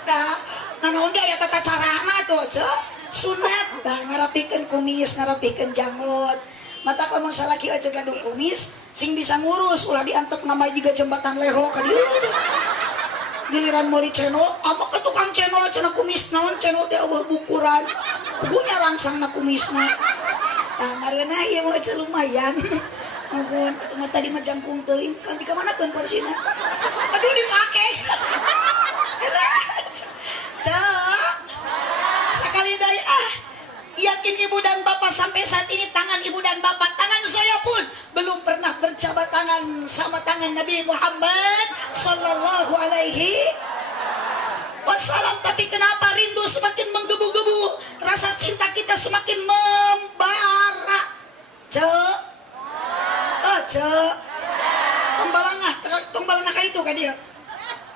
Nah, naon ge aya tata carana tuh ceuk. Sunat da ngarapikeun kumis, ngarapikeun janggut. Mata lamun salaki aja gaduh kumis, sing bisa ngurus ulah diantep nama juga jembatan leho ka dieu. Giliran meuli cenot, apa ke tukang cenot cenah kumis naon cenot teh eueuh bukuran. Bukunya rangsangna kumisna. Tah ngareuna ieu mah lumayan. Ampun, itu mah tadi mah jangkung teuing, kan di kamanakeun porsina? Aduh dipake. Cek. Sekali deui yakin ibu dan bapak sampai saat ini tangan ibu dan bapak, tangan saya pun belum pernah berjabat tangan sama tangan Nabi Muhammad sallallahu alaihi wasallam. Tapi kenapa rindu semakin menggebu-gebu, rasa cinta kita semakin membara. Cek. Cek tong balangah kali itu kan dia.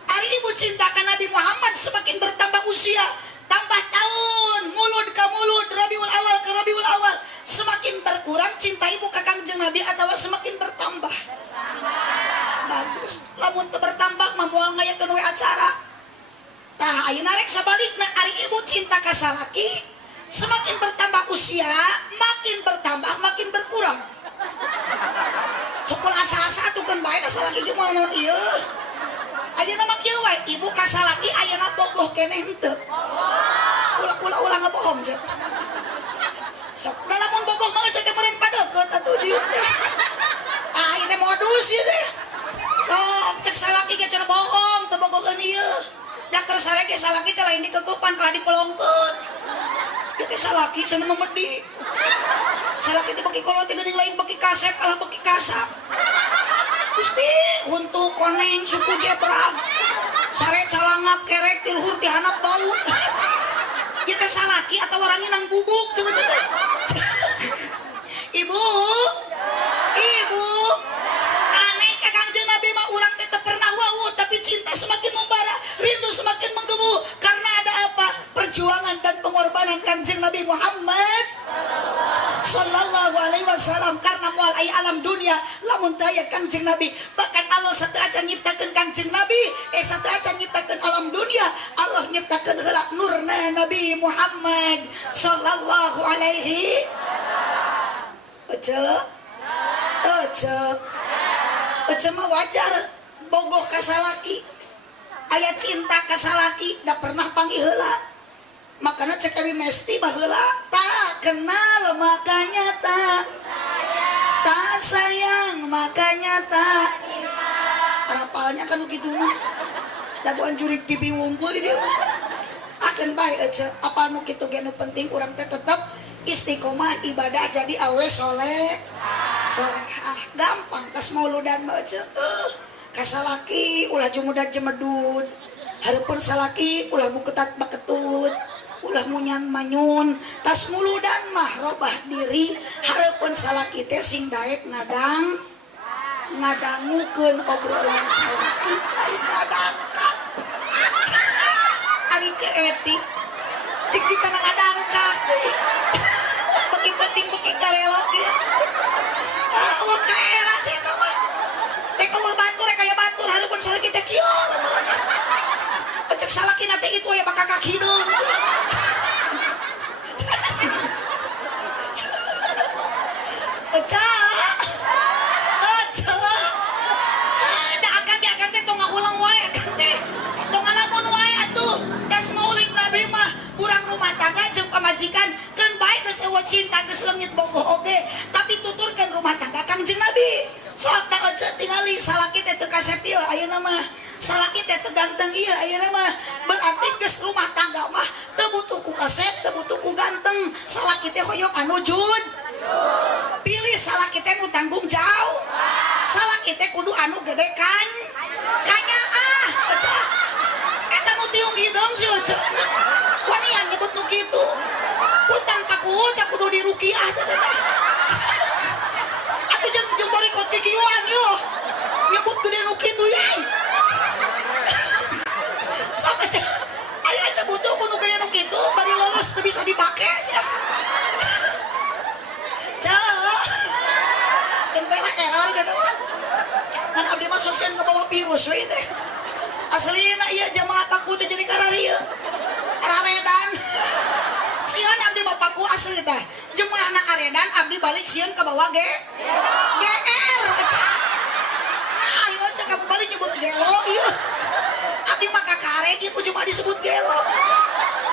Ari ibu cintakan Nabi Muhammad semakin bertambah usia, tambah tahun, mulut ke mulut, Rabiul Awal ke Rabiul Awal, semakin berkurang cinta ibu ke Kangjeng Nabi atau semakin bertambah? Bagus. Lamun teu bertambah mah moal ngayakeun we acara. Tah ayeuna rek sabalikna, ari ibu cinta ka salaki semakin bertambah usia, makin bertambah makin berkurang. Sepul asa-asa tuh kan bae asa laki ge moal naon ieu. Ayeuna mah kieu wae, ibu ka salaki ayeuna bogoh keneh henteu. Ulah ngabohong cenah. Sok da lamun bogoh mah cek meureun padeukeut atuh dieu teh. Ieu teh modus ieu teh. Sok cek salaki ge cenah bohong, teu bogohkeun ieu. Dakter sarege salaki teh lain dikeukupan kalah dipelongkeun. Ieu teh salaki cenah memedi. Salaki teh beki kolot teh geuning lain beki kasep, alah beki kasap. Gusti untuk koneng suku jebrang. Saret salangap kerek tilhur ti hanap bau. Ieu teh salaki atau orangnya nang bubuk cenah. Ibu. Aneh ka Kangjeng Nabi mah urang teh teu pernah wawuh tapi cinta semakin membara, rindu semakin menggebu karena ada apa? Perjuangan dan pengorbanan Kangjeng Nabi Muhammad sallallahu alaihi wasallam. wassalam karena moal aya alam dunia lamun teu aya Kangjeng Nabi. Bahkan Allah sateu acan nyiptakeun Kangjeng Nabi, sateu acan nyiptakeun alam dunia, Allah nyiptakeun heula nurna Nabi Muhammad sallallahu alaihi Ece mah wajar bogoh ka salaki, aya cinta ka salaki, da pernah panggil heula. Makanya cek Abi Mesti baheula tak kenal makanya tak sayang makanya tak rapalnya kan gitu mah. Daguan jurik TV wungkul di dia mah. Akan bae ece apa nu kitu ge nu penting urang teh tetep istiqomah ibadah jadi awe solehah gampang tas mauludan mah ece kasalaki ulah jumudan jemedud hareupeun salaki ulah buketat baketut ulah munyang manyun tas muludan mah robah diri hareupeun salaki teh sing daek ngadangukeun obrolan salaki lain ngadangkak ari ceeti cik kana ngadangkak deui beki penting beki garelok ieu wah kaera sih eta mah rek eueuh batur rek aya batur hareupeun salaki teh kieu cek salaki nanti itu ya bakal kaki dong da akan teh tong ngulang wae akan teh tong ngalamun wae atuh tes maulid Nabi mah urang rumah tangga jeung pamajikan keun bae geus eueuh cinta geus leungit bogoh oge tapi tuturkeun rumah tangga Kangjeng Nabi sok da ece tingali salaki teh teu kasep ieu ayeuna mah salaki teh teu ganteng ieu ayeuna mah berarti geus rumah tangga mah teu butuh ku kasep teu butuh ku ganteng salaki teh hoyong anu jud pilih salaki teh nu tanggung jawab salaki teh kudu anu gede kan kanya ece eta nu tiung hidung sih ece wani yang nyebut nu kitu pun tanpa kuut tak kudu dirukiah teh aku jeung bari kotik ieuan yo nyebut gede nu kitu yai sok aja aya aja butuh kudu gede nu kitu bari lolos teu bisa dipake sia lah error gitu kan abdi mah sukses ngebawa virus we teh aslina ieu jamaah paku teh jadi kararieu raredan sieun abdi mah paku asli teh jemaahna aredan abdi balik sieun ka bawah GR ayo cek kamu balik nyebut gelo ieu abdi mah kakare gitu cuma disebut gelo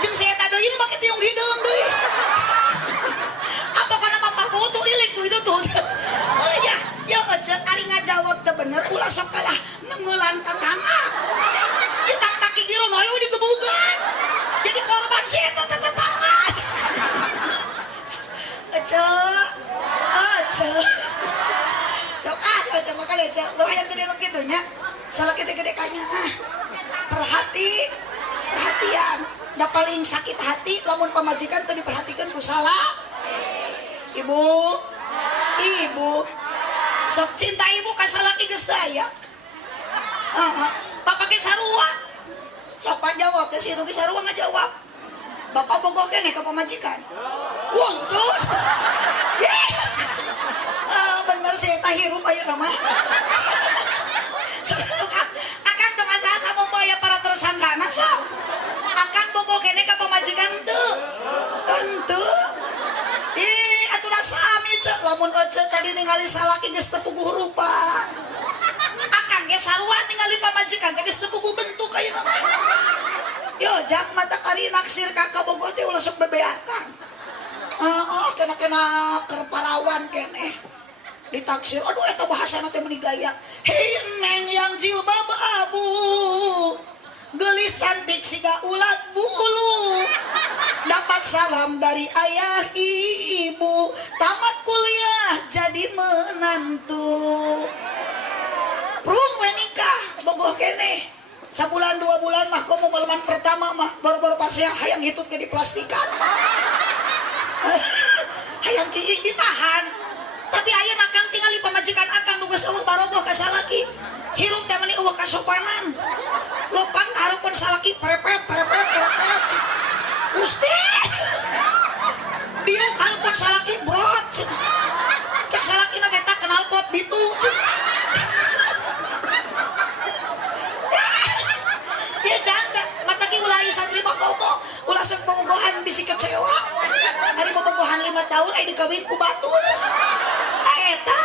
jeung si eta deui mah kitu yang hideung deui apa kana mah paku tuh ilik tuh itu tuh ya ece ari ngajawab teu bener ulah sok kalah nengeulan tetangga ieu tak giro moe we digebugan jadi korban si eta tetangga ece sok ece makan ece lu hayang gede nu kitu nya salaki teh gede kanya perhatian da paling sakit hati lamun pamajikan teu diperhatikeun ku salah ibu sok cinta ibu ka salaki geus teu aya bapak ge sarua sok pajawab da si itu ge sarua ngajawab bapak bogoh keneh ka pamajikan wah terus bener sih eta hirup ayeuna mah akan tong asa-asa mombaya para tersangkana sok akan bogoh keneh ka pamajikan tentu atuh sami cek lamun ece tadi ningali salaki geus teu puguh rupa akang ge sarua ningali pamajikan teh geus teu puguh bentuk ayeuna mah yo jak mata kali naksir ka bogoh teh ulah sok bebeakan kena keur parawan keneh ditaksir aduh eta bahasana teh meuni gaya hei neng yang jilbab abu gelis cantik siga ulat bulu dapat salam dari ayah ibu tamat kuliah jadi menantu prung we nikah bogoh keneh sabulan 2 bulan mah komo malaman pertama mah baru-baru pas ya hayang hitut ke di plastikan hayang kiik ditahan tapi ayeuna Kang tingali pamajikan akang nu geus eueuh barogoh ka salaki hirup teh meuni eueuh kasopanan lopang hareupeun salaki perepet Gusti dia hareupeun salaki brot sok bobogohan bisi kecewa. Ari bobogohan 5 tahun ai dikawin ku batur. Eta.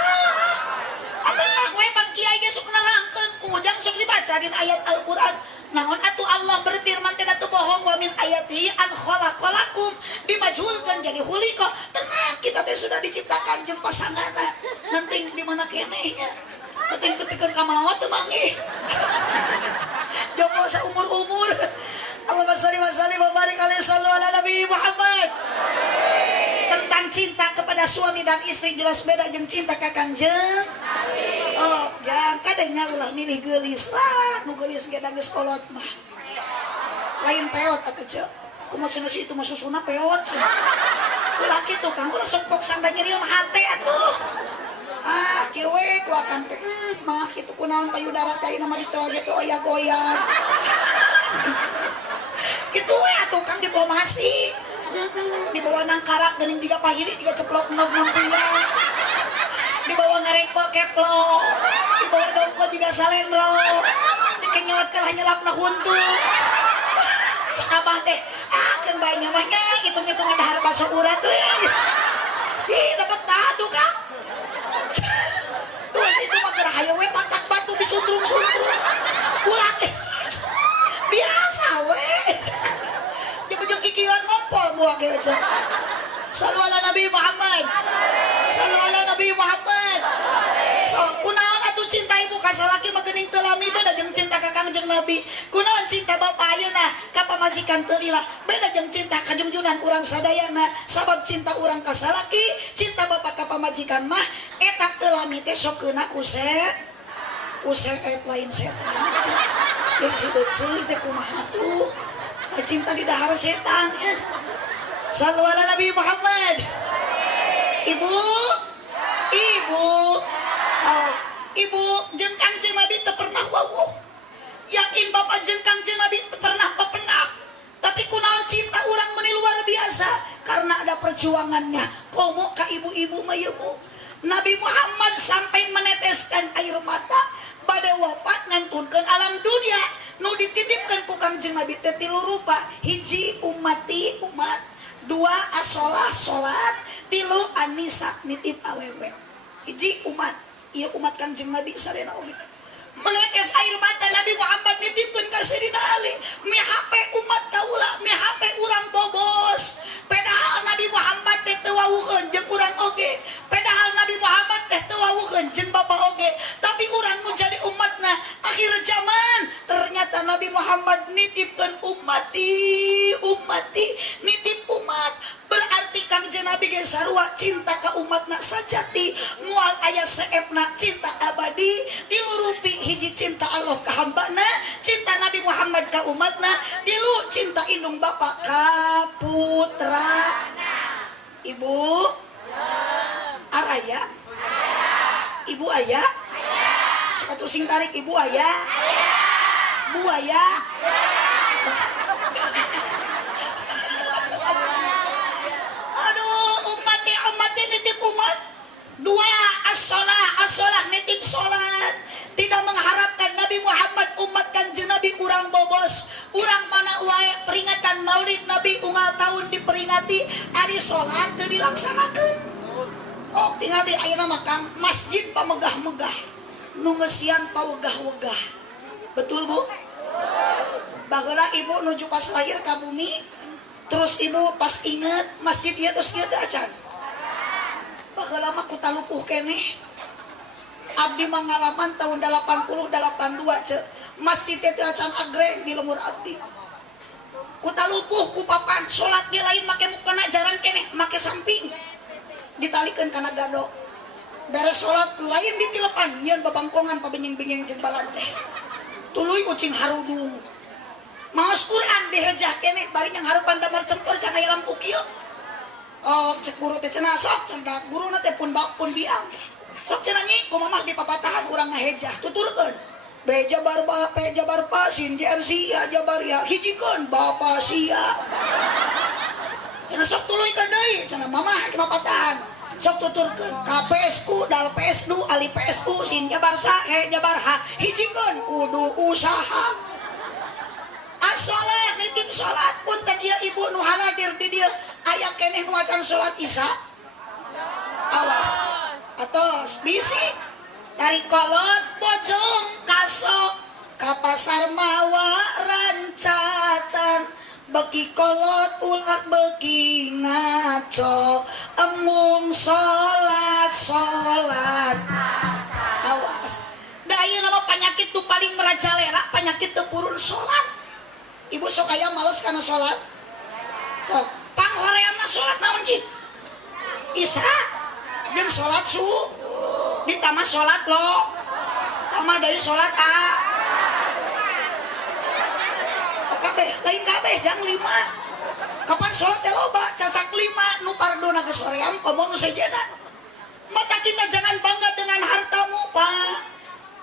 Atuh we pang kiai ge sok nerangkeun kujang sok dibaca dina ayat Al-Qur'an. Naon atuh Allah berfirman teh atuh bohong wa min ayatihi an khalaqalakum dimajhulkeun jadi khuliqa. Tenang kita teh sudah diciptakan jeung pasanganna. Nanti di mana keneh nya. Penting tepikeun ka maot teu manggih. Jomblo saumur-umur. Allahumma shalli wa sallim wa barik alaihi sallu ala Nabi Muhammad. Tentang cinta kepada suami dan istri jelas beda jeung cinta ka Kangjeng. Oh, jang kadenya ulah milih geulis lah, nu geulis ge da geus kolot mah. Lain peot atuh ceuk. Kumaha cenah si itu mah susuna peot ceuk. Ulah kitu Kang, ulah sok pok sanda nyeril mah hate atuh. Ah, kieu ku akan teh mah kitu kunaon payudara teh nama ditol gitu oyak-oyak. Kitu we atuh Kang diplomasi. Dibawa nang karak geuning tiga pahili tiga ceplok nog nampuya. Dibawa ngarepol keplo, dibawa dongko juga salendro, dikenyot kalah nyelapna huntu. Cek abah teh, keun bae nya mah nya hitung-hitung dahar baso urat tuh. Ih, dapat dah tuh Kang. Tuh itu mah keur hayo we tak batu disundrung-sundrung. Ulah biasa we. Dia bujung kikieuan ngompol buah ge aja. Sallu ala Nabi Muhammad. Sallu ala Nabi Muhammad. So, kunaon atuh cinta ibu ka salaki mah geuning teu lami beda jeung cinta ka Kangjeng Nabi. Kunaon cinta bapa ayeuna ka pamajikan teu lila beda jeung cinta ka junjunan urang sadayana. Sabab cinta urang ka salaki, cinta bapa ka pamajikan mah eta teu lami teh sok keuna kuset. Kuset lain setan. Ya si eueuy teh kumaha tuh? Cinta di dahar setan ya. Sallu ala Nabi Muhammad. Ibu, oh, ibu jeung Kangjeng Nabi teu pernah wawuh. Yakin bapak jeung Kangjeng Nabi teu pernah pepenak. Tapi kunaon cinta urang meni luar biasa karena ada perjuangannya. Komo ka ibu-ibu mah ieu Bu. Nabi Muhammad sampai meneteskan air mata bade wafat ngantunkeun alam dunia. Nu dititipkeun ku Kangjeng Nabi teh 3 rupa. Hiji ummati umat, 2 asolah salat, 3 anisa nitip awewe. Hiji umat, ieu umat Kangjeng Nabi sarena oge. Menetes air mata Nabi Muhammad nitipkeun ka Sayyidina Ali. Mihape umat kaula, mihape urang bobos. Padahal Nabi Muhammad teh teu wawuheun jeung urang oge. Padahal Nabi Muhammad teh teu wawuheun jeung bapa oge. Tapi urang nu jadi umatna akhir zaman ternyata Nabi Muhammad nitipkeun ummati, nitip umat. Berarti Kangjeng Nabi ge sarua cinta ka umatna sajati, moal aya seepna cinta abadi, 3 rupi hiji cinta Allah ka hambana, cinta Nabi Muhammad ka umatna, 3 cinta indung bapa ka putra. Ibu araya? Ibu aya? Sepatu sing tarik ibu aya? Bu aya? Umat nitip umat. 2 as-sholah nitip sholat. Tidak mengharapkan Nabi Muhammad umat Kangjeng Nabi urang bobos. Urang mana wae peringatan Maulid Nabi unggal tahun diperingati ari sholat teu dilaksanakeun. Oh tinggal di ayeuna mah Kang masjid pamegah-megah. Nu ngeusian pawegah-wegah. Betul Bu? Baheula ibu nuju pas lahir ka bumi. Terus ibu pas inget masjid ieu terus ieu teh acan. Baheula mah ku talupuh keneh. Abdi mangalaman tahun 80 82 ceuk. Masjid teh acan agreng di lemur abdi. Ku talupuh ku papan salat ge lain make mukana jarang keneh, make samping. Ditalikeun kana gado. Beres salat lain ditilepan, nyeun babangkongan pabenyeng-benyeng jeung balan teh. Tuluy ucing harudung. Maos Quran dihejah keneh bari yang harupan damar cempur can aya lampu kieu. Oh, cek guru teh cenah sok cenah guruna teh pun biang. Sok cenah nyi kumaha di papatahan urang ngahejah tuturkeun. Be jabar ba, pe jabar pa, sin di RC jabar ya hijikeun bapa sia. Cenah sok tuluykeun deui cenah mamah ke papatahan. Sok tuturkeun KPSU dal PSU ali PSU sin jabar sa he jabar ha hijikeun kudu usaha. salat nitip salat punten ieu ibu nu haladir di dieu aya keneh nu acan salat isya awas atos bisi dari kolot bojong kasok ka pasar mawa rancatan beki kolot ulah beki ngaco emung salat awas da ieu nama penyakit tu paling merajalela penyakit teu purun salat ibu sok aya males kana salat sok panghoreana salat naon cik isya jeung salat ditambah salat lo tambah dari salat kabeh lain kabeh jang 5 kapan salat teh loba cacak 5 nu pardona ke soream komo nu sejena mata kita jangan bangga dengan hartamu pak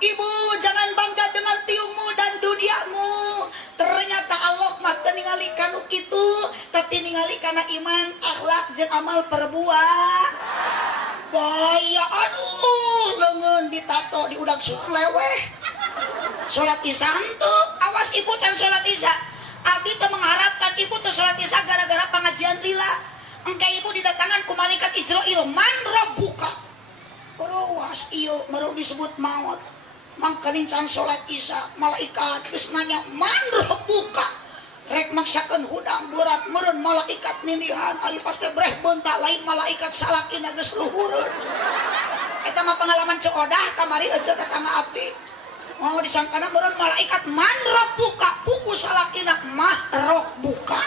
ibu jangan bangga dengan tiungmu dan duniamu ternyata Allah mah teu ningali kanu kitu tapi ningali kana iman akhlak jeung amal perbuat baya aduh leungeun ditato di udag suang leweh salat isya henteu awas ibu can salat isya abdi teu mengharapkan ibu teu salat isya gara-gara pengajian lila engke ibu didatangan ku malaikat Israil man rabbuka korowas ieu baru disebut maut mangkanin can salat isya malaikat geus nanya man rabbuka rek maksakeun hudang berat meureun malaikat nindihan ari pas teh breh beunta lain malaikat salakina geus luhureun eta mah pengalaman ceudah kamari aja tetangga abdi mau disangkana meureun malaikat man rabbuka puku salakina mah rabbuka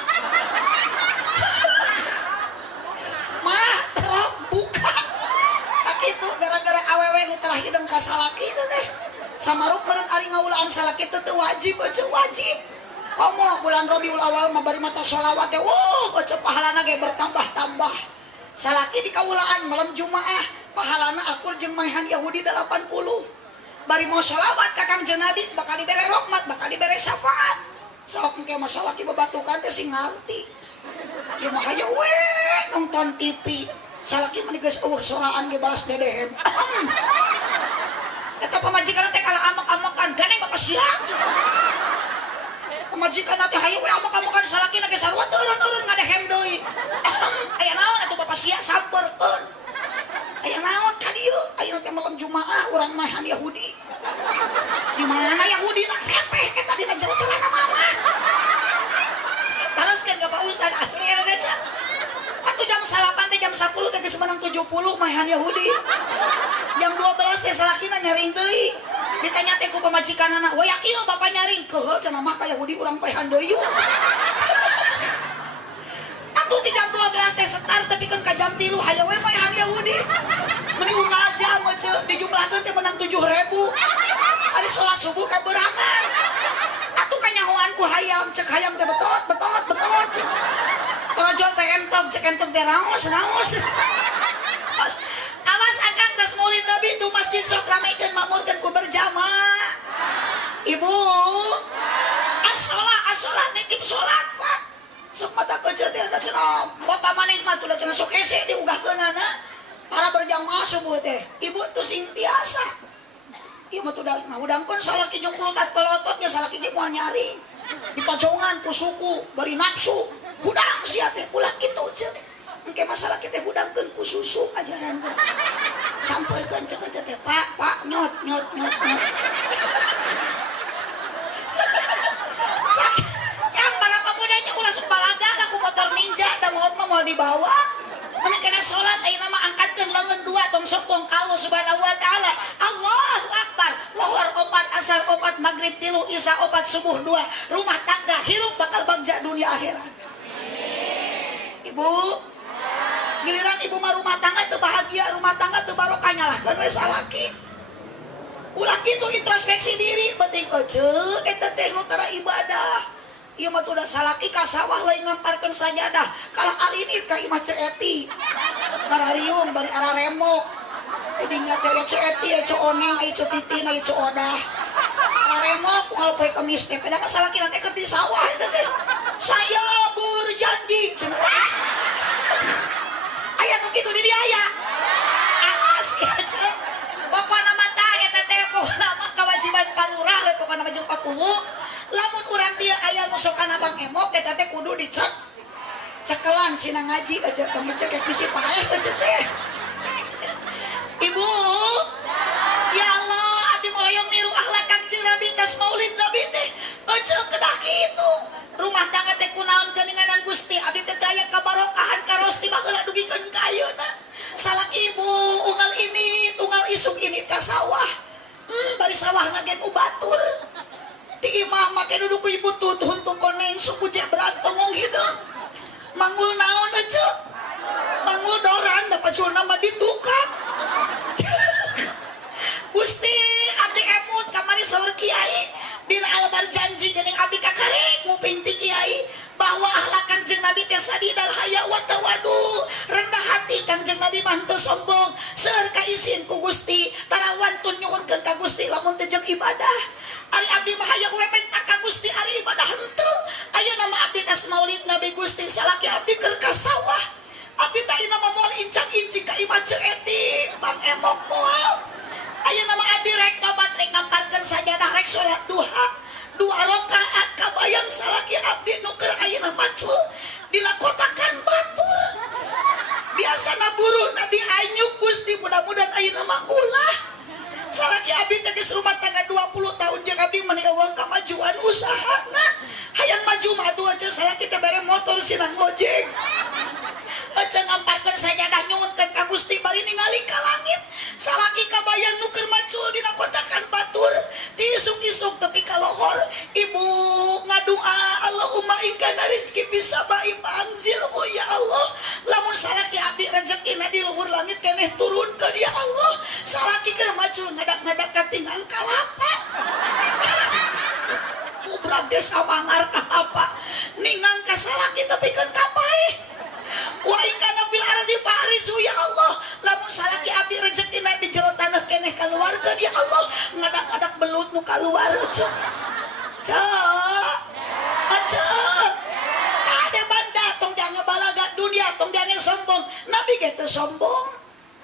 mah rabbuka tak itu gara-gara awewe nu telah hideung ka salaki teh samaruk meureun ari ngaulaan salaki teh wajib aja wajib komo bulan Rabiul Awal mah bari maca sholawat teh aja pahalana ge bertambah-tambah salaki di kaulaan malam Jumaah pahalana akur jeung maehan Yahudi 80 bari mau sholawat ka Kangjeng Nabi bakal dibere rahmat bakal dibere syafaat sok engke masalah ki babatukan teh sing ngarti ieu mah hayu we nonton TV salaki mah geus eueuh soraan ge balas dedehem eta pamajikan teh kala amak-amakan ganeng bapak siap pamajikan teh hayu we amak-amakan salaki na ge sarua teu eureun-eureun ngadehem deui aya naon atuh bapak siap sampeurkeun aya naon ka dieu ayeuna teh malam Jumaah urang maehan Yahudi di mana Yahudi na kepeh eta dina jero celana mama teruskeun ka Pak Ustad asli eta teh atuh jam 8 teh jam 10 teh geus menang 70 maehan Yahudi jam 12 teh salakina nyaring deui ditanya teh ku pamajikanana we ieu bapak nyaring keuheul cenah mah ka Yahudi urang paehan deui atuh di jam 12 teh setar tepikeun ka jam 3 hayu we maehan Yahudi meni unggal jam aja dijumlahkeun teh menang 7.000 ari salat subuh kaberangan atuh kanyahoan ku hayam cek hayam teh betot torojon teh entok cek entok teh raos awas akang tas maulid Nabi itu masjid sok ramekeun makmurkeun ku berjamaah ibu as-sholat nitip sholat pak sok mata kecil teh ada cenah bapak maneh mah tuh cenah sok hese diugahkeunana para berjamaah subuh teh ibu tuh sing tiasa ieu mah tuh udangkeun salaki jeung pelotot pelototnya salaki ge moal nyari ditajongan ku suku bari nafsu hudang sia teh ulah kitu ceuk engke masalah kita hudangkeun ku susu ajaran sampeukeun ceuk teh pak nyot yang para pemudanya ulah sok balaga laku motor ninja da moal dibawa mun kena salat ayeuna mah angkatkeun leungeun 2 tong sombong ka Allah Subhanahu wa taala Allahu akbar lohor 4 asar 4 maghrib 3 isya 4 subuh 2 rumah tangga hirup bakal bagja dunia akhirat ibu giliran ibu mah rumah tangga teu bahagia rumah tangga teu barokah nyalahkeun we salaki ulah kitu introspeksi diri penting ceuk eta teh nu tara ibadah ieu mah udah salaki ka sawah lain ngamparkeun sajadah kalah alinit ka imah ceeti barariung bari araremok dinya teh ceeti oneng aya cetitin aya odah araremok unggal poe kemis teh padahal salaki teh keur di sawah eta teh saya berjanji cenah aya nu kitu di dia aya awas ya ceuk pokona mah tah eta teh pokona mah kewajiban palurah pokona mah jeung pakuwu lamun urang dia aya musokan eta teh kudu dicek cekelan sina ngaji aja tapi cekek bisi paeh aja teh. Ibu, ya Allah, abdi moyong niru akhlak Kangjeng Nabi tas Maulid Nabi teh. Aja kedah kitu. Rumah tangga teh kunaon geuninganan Gusti, abdi teh daya kabarokahan karosti baheula dugikeun ka ayeuna. Salak ibu unggal ini, unggal isuk ini ka sawah. Bari sawahna gen ubatur. Ti imah make duduk ku ibu tutuhun tu koneng suku je berantong hideung. Manggul naon aja? Manggul doran dapat curna mah di tukang. Gusti abdi emut kamari saur kiai dina albar janji geuning abdi kakarek nguping ti kiai bahwa akhlak Kangjeng Nabi teh sadidal haya wa tawadu, rendah hati Kangjeng Nabi mah teu sombong, seueur kaisin ku Gusti tarawan tun nyuhunkeun ka Gusti lamun teh jam ibadah. Ari abdi mah hayang we mentak ka Gusti ari ibadah henteu. Ayeuna mah abdi tas Maulid Nabi Gusti salaki abdi keur ka sawah. Abdi teh ayeuna mah moal incang-incing ka imah ceeti, Bang Emok moal. Ayeuna mah abdi rek tobat rek ngamparkeun sajadah rek salat duha 2 rakaat kabayang salaki abdi nu keur ayeuna macul dilakotakan batur. Biasana buruna dianyuk Gusti mudah-mudahan ayeuna mah ulah. Salaki abdi teh geus rumah tangga 20 tahun jeung abdi meuni eueuh kamajuan usahana. Hayang maju mah atuh aja salaki teh bere motor sinang ngojek. Aja ngamparkeun sajadah nyuhunkeun ka Gusti bari ningali ka langit. Salaki kabayang nu keur macul dina kotakan batur. Ti isuk-isuk tepi ka lohor. Ibu ngadua Allahumma in kana rizqi bisabai fa'anzilhu ya Allah. Lamun salaki abdi rezekina di luhur langit keneh turunkeun ya Allah. Salaki keur macul ngadak-ngadak katingang kalapa. Bubrag geus amangar ka apa? Ningang ka salaki tepikeun ka paeh. Wa ingkana fil ardi farisu ya Allah. Lamun salaki abdi rezekina di jero tanah keneh kaluarkeun ya Allah. Ngadak-ngadak belut nu kaluar cek. Cek. Kade banda tong jangan balaga dunia tong jangan sombong. Nabi ge teu sombong.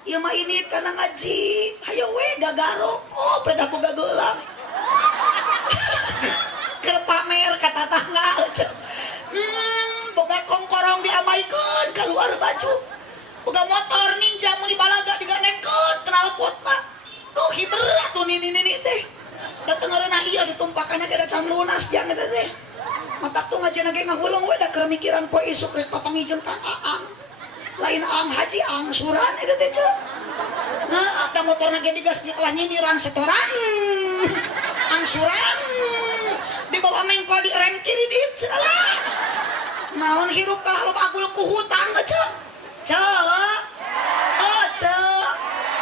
Ieu mah ini kana ngaji. Hayo we gagaro. Oh, peda boga geulang. Keur pamer ka tatangga cek. Boga kongkorong diamaikeun keluar baju. Boga motor ninja mun dibalaga diganekeun knalpotna. Duh hiberat tuh nini teh. Da tengareuna ieu ditumpakannya ke da can lunas jangan teh. Matak tuh ngajena ge ngahulung we da keur mikiran poe isuk rek papangijeun Kang Aang. Lain Aang Haji Aang Suran eta teh ceu. Nah, ada motorna ge digas lah nyimiran setoran. Angsuran. Di bawah mengkol di rem kiri di celah. Naon hirup kalah loba agul ku hutang cek.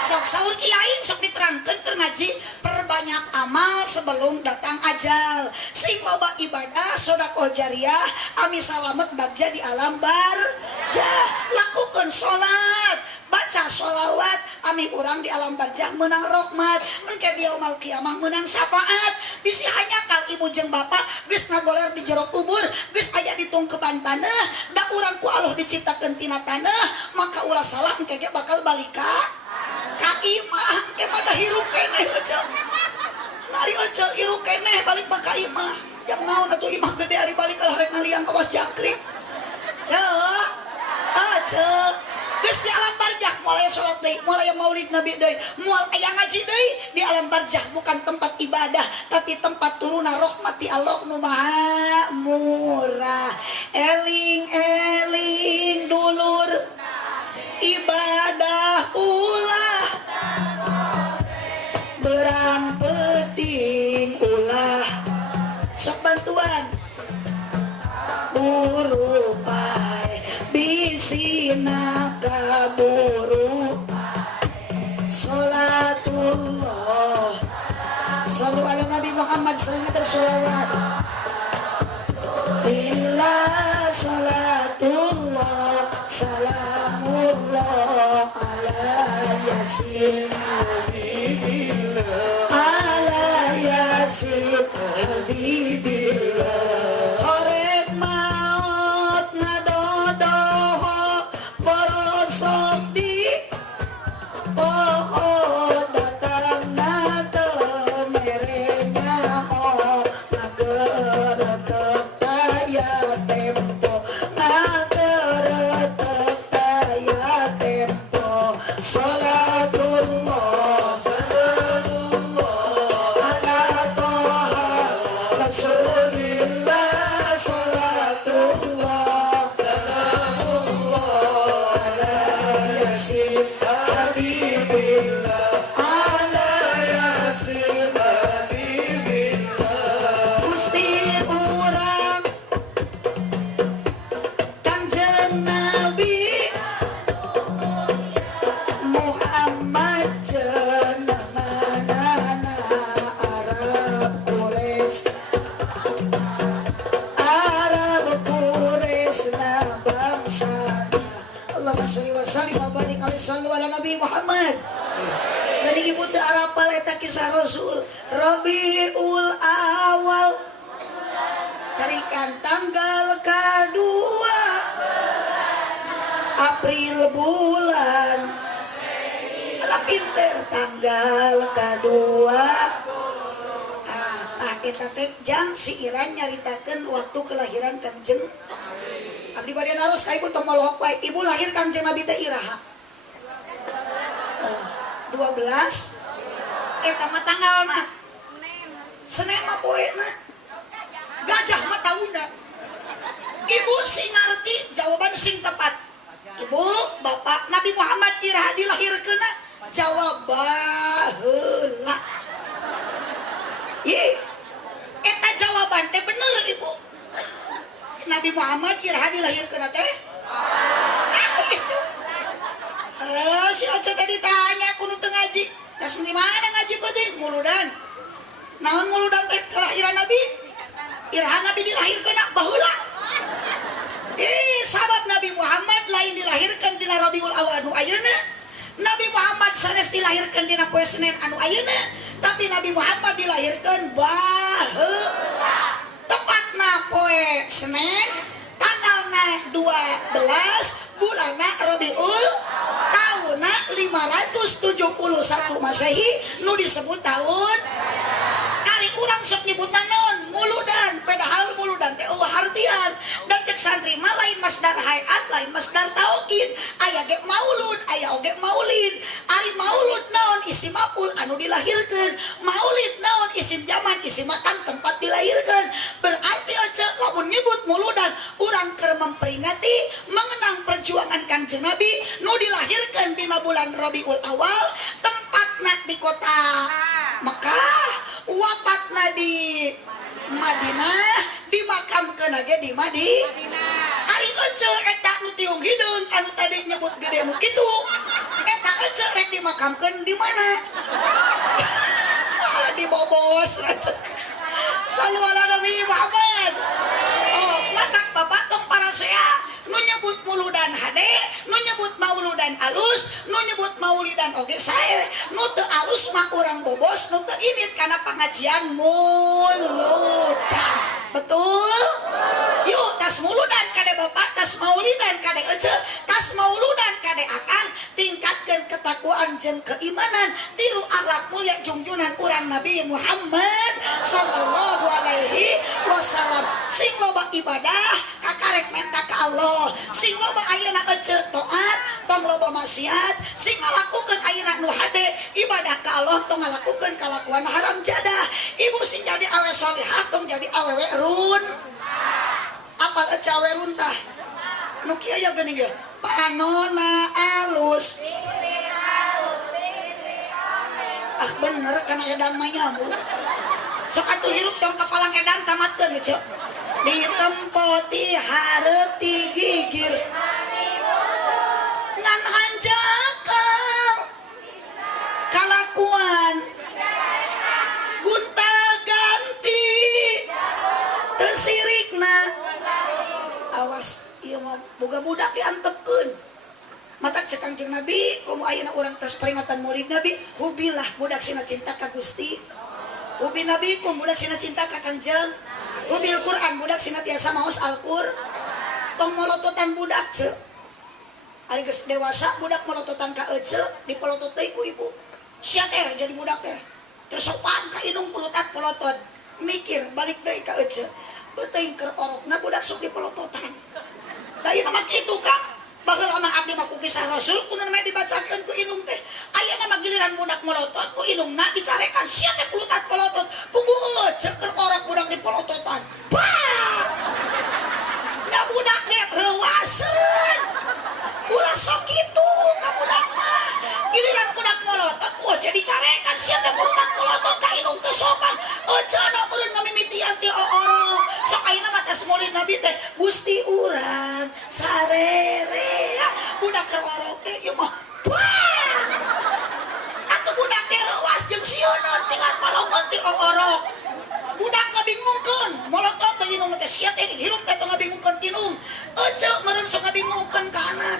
Sok saur kiai sok diterangkeun keur ngaji perbanyak amal sebelum datang ajal. Sing loba ibadah sedekah jariah ami salamet bagja di alam barzah. Lakukeun salat, baca sholawat, ami urang di alam barzah menang rahmat, engke di yaumul kiamah menang syafaat. Bisi hanya kal ibu jeung bapak geus ngagoler di jero kubur, geus aya di tungkeban taneuh, da urang ku Allah diciptakeun tina taneuh, maka ulah salah engke ge bakal balik ka imah, engke mah da hirup keneh eceuk. Nari eceuk hirup keneh balik ka imah. Yang naon atuh imah gede ari balik ka rek ngaliang ka was jakrik. Ceuk. Geus di alam barzah mulai salat deui, mulai maulid nabi deui, moal aya ngaji deui di alam barzah bukan tempat ibadah tapi tempat turuna rahmat ti Allah nu Maha Murah. Eling-eling dulur ibadah ulah berang penting ulah sok bantuan buru pae bisina kaburu salatullah sallu ala Nabi Muhammad sallallahu alaihi wasallam illa salatullah salamullah ala yasin ala yasin habibillah horek maut ngadodoho borosok di pohon datang nate merenya oh nageretek taya tem salli wa barik alaihi sallu ala Nabi Muhammad. Dan ibu teu arapal eta kisah Rasul. Rabiul Awal tarikan tanggal kedua April bulan ala pinter tanggal kedua eta teh jang si Iran nyaritakeun waktu kelahiran Kangjeng abdi bade naros ka ibu tong molohok wae ibu lahir Kangjeng Nabi teh iraha 12 eta mah tanggalna Senin mah poena gajah mah tauna ibu sing ngarti jawaban sing tepat ibu bapak Nabi Muhammad iraha dilahirkeunna jawab baheula ye eta jawaban teh bener ibu Nabi Muhammad iraha dilahirkeunna teh itu si Oce tadi tanya kudu teu ngaji geus di mana ngaji penting muludan naon muludan teh kelahiran Nabi iraha Nabi dilahirkeunna baheula sabab Nabi Muhammad lain dilahirkan dina Rabiul Awal anu ayeuna Nabi Muhammad sanes dilahirkan dina poe Senin anu ayeuna tapi Nabi Muhammad dilahirkan baheula tepatna poe Senin tanggalna 12 bulanna Rabiul tahunna 571 Masehi nu disebut tahun ari urang sok nyebutna naon muludan padahal muludan teh eueuh hartian dan cek santri mah lain masdar hayat lain masdar taukid aya ge maulud aya oge maulid ari maulud naon isim maf'ul anu dilahirkeun maulid naon isim zaman isim makan tempat dilahirkeun berarti aja lamun nyebut muludan urang keur memperingati mengenang perjuangan Kangjeng Nabi nu dilahirkeun dina bulan Rabiul Awal tempatna di kota Mekah wafatna di Madinah dimakamkeun ge di Madinah ari euceu eta nu tiung hideung anu tadi nyebut gede nu kitu eta euceu rek dimakamkeun di mana di Bobos sallu ala Nabi Muhammad oh matak bapak tong para saya nu nyebut muludan hade nu nyebut mauludan alus nu nyebut maulidan oge sae nu teu alus mah urang Bobos nu teu init kana pangajian muludan betul yuk tas muludan kade bapak tas maulidan kade ece tas mauludan kade akang tingkatkeun ketakwaan jeung keimanan tiru akhlak mulia junjunan urang Nabi Muhammad sallallahu alaihi wasallam sing loba ibadah kakarek menta ka Allah sing loba ayeuna ece taat tong loba maksiat sing ngalakukeun ayeuna nu hade ibadah ka Allah tong ngalakukeun kalakuan haram jadah ibu sing jadi awe salihah tong jadi awewe run apal ece awe run tah nu kieu ya geuning ge panona alus bener kana edan mah nyamuk sok atuh hirup tong kapalang edan tamatkeun ceu ditempoti hareuti gigir ngan hanjakal kalakuan gunta ganti teu sirikna awas ieu mah boga budak diantepkeun matak cek Kangjeng Nabi komo ayeuna urang tos peringatan Maulid Nabi hubilah budak sina cinta ka Gusti hubi Nabi kum budak sina cinta ka Kangjeng hubil Quran budak sina tiasa maos Al-Qur tong molototan budak ce ari geus dewasa budak molototan ka ece dipolotot teh ku ibu sia teh jadi budak teh terus sopan ka inung pulutat polotot mikir balik deui ka ece beuteung keur orokna budak sok dipolototan da ieu mah kitu Kang baheula mah abdi mah ku kisah Rasul kunaon mah dibacakeun ku inung teh ayeuna mah giliran budak melotot ku inungna dicarekan sia teh pulutat polotot pugu ece keur orok budak dipolototan bah da budak ge reuwaseun ulah sok kitu ka budak mah giliran budak melotot ku ece dicarekan sia teh pulutat polotot ka inung teh sopan ece na meureun ngamimitian ti orok sok ayeuna mah tes Maulid Nabi teh Gusti urang sarere budak keur orok teh ieu mah atuh budak teh reuwas jeung sieuneun tinggal palongon ti orok budak ngabingungkeun molotot teh inung teh sia teh hirup teh tong ngabingungkeun inung ece meureun sok ngabingungkeun ka anak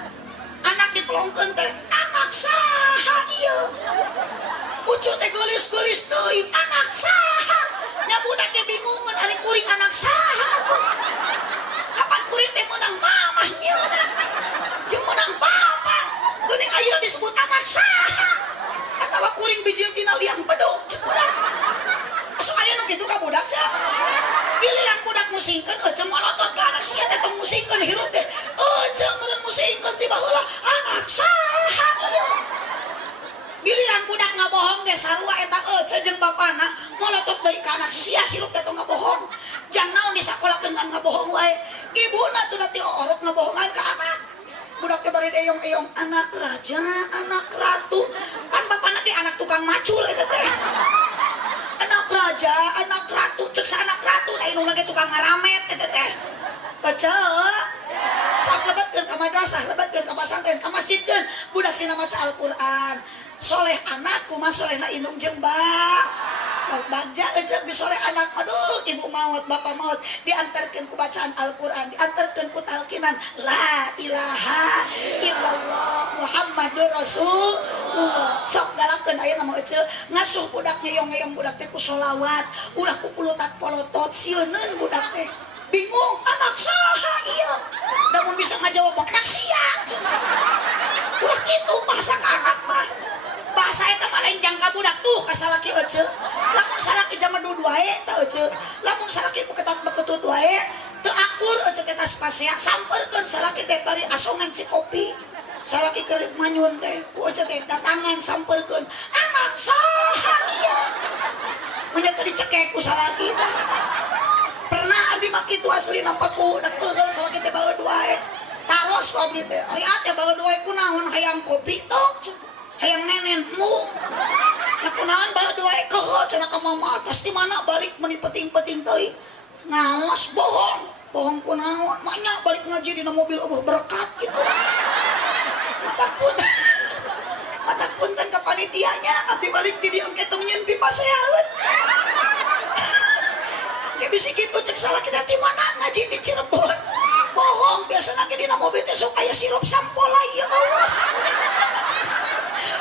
diplongkeun teh anak saha ieu ucu teh gelis-gelis teuing anak saha nya budak teh bingungan ari kuring anak saha kapan kuring teh menang mamah nyeuna jeung menang bapa geuning ayeuna disebut anak saha atawa kuring bijil tina liang bedug cek budak asup aya nu kitu ka budak sia giliran budak musingkeun ece molotot ka anak sia teh tong musingkeun hirup teh ece meureun musingkeun tiba heula anak saha ieu giliran budak ngabohong ge sarua eta ece jeung bapana molotot deui ka anak sia hirup teh tong ngabohong jang naon disakolahkeun ngan ngabohong wae ibuna teh da ti orok ngabohongan ka anak budak teh bari eyong-eyong anak raja anak ratu pan bapana teh anak tukang macul eta teh anak raja anak ratu cek sa anak ratu da inu lagi tukang ngaramet eta teh tecek sok lebetkeun ka madrasah lebetkeun ka pesantren ka masjidkeun budak sina maca Al-Qur'an soleh anak kumaha solehna indung jeung bak sok bagja ecek geus soleh anak aduh ibu maot bapak maot diantarkeun ku bacaan Al-Qur'an diantarkeun ku talqinan la ilaha illallah Muhammadur Rasulullah sok galakeun aya nama ecek ngasuh budak ngeyong-ngeyong budak teh ku sholawat ulah ku pulutat polotot sieuneun budak teh bingung anak saha ieu namun bisa ngajawab anak sia ulah kitu bahasa ka anak mah bahasa eta mah lain jangka budak tuh ka salaki ece lamun salaki zaman dulu wae tah ece lamun salaki ku ketat beketut wae teu akur ece teh tas pasea sampeurkeun salaki teh bari asongan cikopi salaki keur manyun teh ku ece teh datangan sampeurkeun anak saha ieu mun teh dicekek ku salaki tah pernah abdi mah kitu asli nampak ku dak keugel salaki teh bawa wae taros ku abdi teh ari ate bawa wae kunaon hayang kopi tok hayang nenenmu nah kunaon bawa wae keho cenah ka mama atas di mana balik meuni peting-peting teuing ngaos bohong kunaon manya balik ngaji dina mobil eueuh berkat gitu matak punten ka panitianya abdi balik di dieu engke tong nyeun pipa seaeun ge bisi kitu cek salah kita di mana ngaji di Cirebon bohong biasana ge dina mobil teh sok aya sirup sampola ya Allah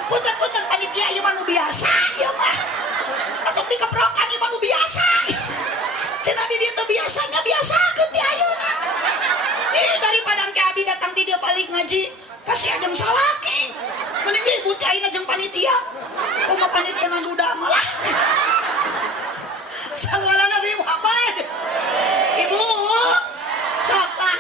punten panitia ieu mah nu biasa ieu mah atuh dikeprokan ieu mah nu biasa cenah di dieu teh biasanya biasakeun di ayeuna daripada engke abdi datang ti dieu balik ngaji pasti ajeng salaki mending ribut ayeuna jeung panitia kumaha panitia duda malah salawat Nabi Muhammad ibu sok lah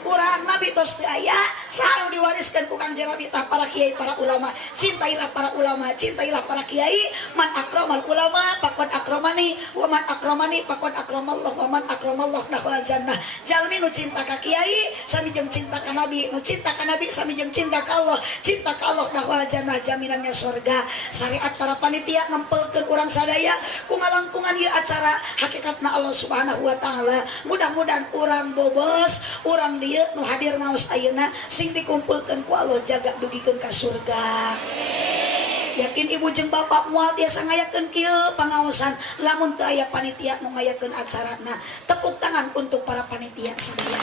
urang nabi tos teu aya saha diwariskeun ku Kang Nabi tah para kiai para ulama cintailah para ulama cintailah para kiai man akramal ulama faqad akramani wa man akramani faqad akramallah wa man akramallah dakhal jannah jalmi nu cinta ka kiai sami jeung cinta ka nabi nu cinta ka nabi sami jeung cinta ka Allah dakhal jannah jaminannya surga syariat para panitia ngempelkeun urang sadaya ku ngalangkungan ieu acara hakikatna Allah Subhanahu wa taala mudah-mudahan urang bobos urang dieu nu hadir ngaos ayeuna sing dikumpulkeun ku Allah jaga dugikeun ka surga. Yakin ibu jeung bapak moal tiasa ngayakeun kieu pangaosan lamun teu aya panitia nu ngayakeun acarana tepuk tangan untuk para panitia sadaya.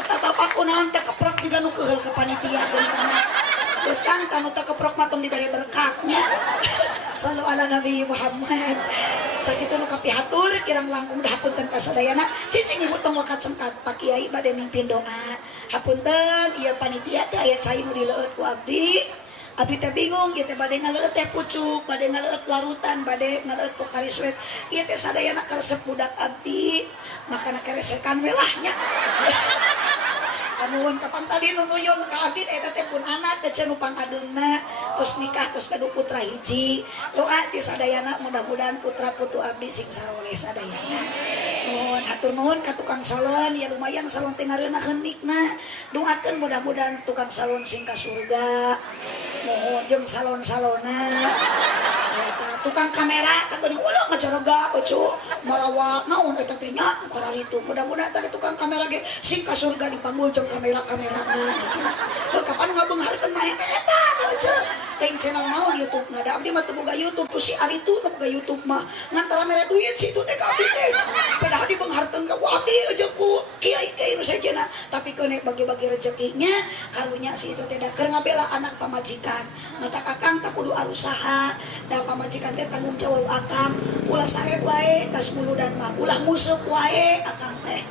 Eta bapak kunaon teh keprok jiga nu keheul ka panitia geus Kang tanu teh keprok mah tong dibari berkatnya. Sallu ala Nabi Muhammad. Sakitu nu kapihatur kirang langkung hapunten ka sadayana cicing ibu tong wakat sengkat Pak Kiai bade mimpin doa. Hapunten ieu panitia teh aya cai nu dileueut ku abdi. Abdi teh bingung ieu teh bade ngaleueut teh pucuk, bade ngaleueut larutan, bade ngaleueut pokari swet. Ieu teh sadayana karesep budak abdi. Makana keresekan we lah nya. Nuhun kapan tadi nunuyon ka abdi eta teh pun anak teh cenah pangadeungna tos nikah tos kadu putra hiji doa ti sadayana mudah-mudahan putra putu abdi sing saroleh sadayana nuhun hatur nuhun ka tukang salon ya lumayan salon teh ngareuna heunikna doakeun mudah-mudahan tukang salon sing ka surga nuhun jeung salon-salona eta tukang kamera teh geuning ulah ngacarega ocu marawa naon eta teh nya karang itu mudah-mudahan tadi tukang kamera ge sing ka surga dipanggul jeung kamera-kamerana heuh kapan ngabeungharkeun main eta heuh teh channel naon YouTube-na da abdi mah teu boga YouTube tuh si Ari tuh boga YouTube mah ngantara mere duit situ teh ka abdi teh padahal dibeungharkeun ka ku abdi jeung ku kiai-kiai nu sejenna tapi kene bagi-bagi rezekinya karunya si itu tidak keur ngabela anak pamajikan mata kakang tak kudu arusaha da pamajikan teh tanggung jawab akang ulah sare wae tas mulu dan mah ulah museup wae akang teh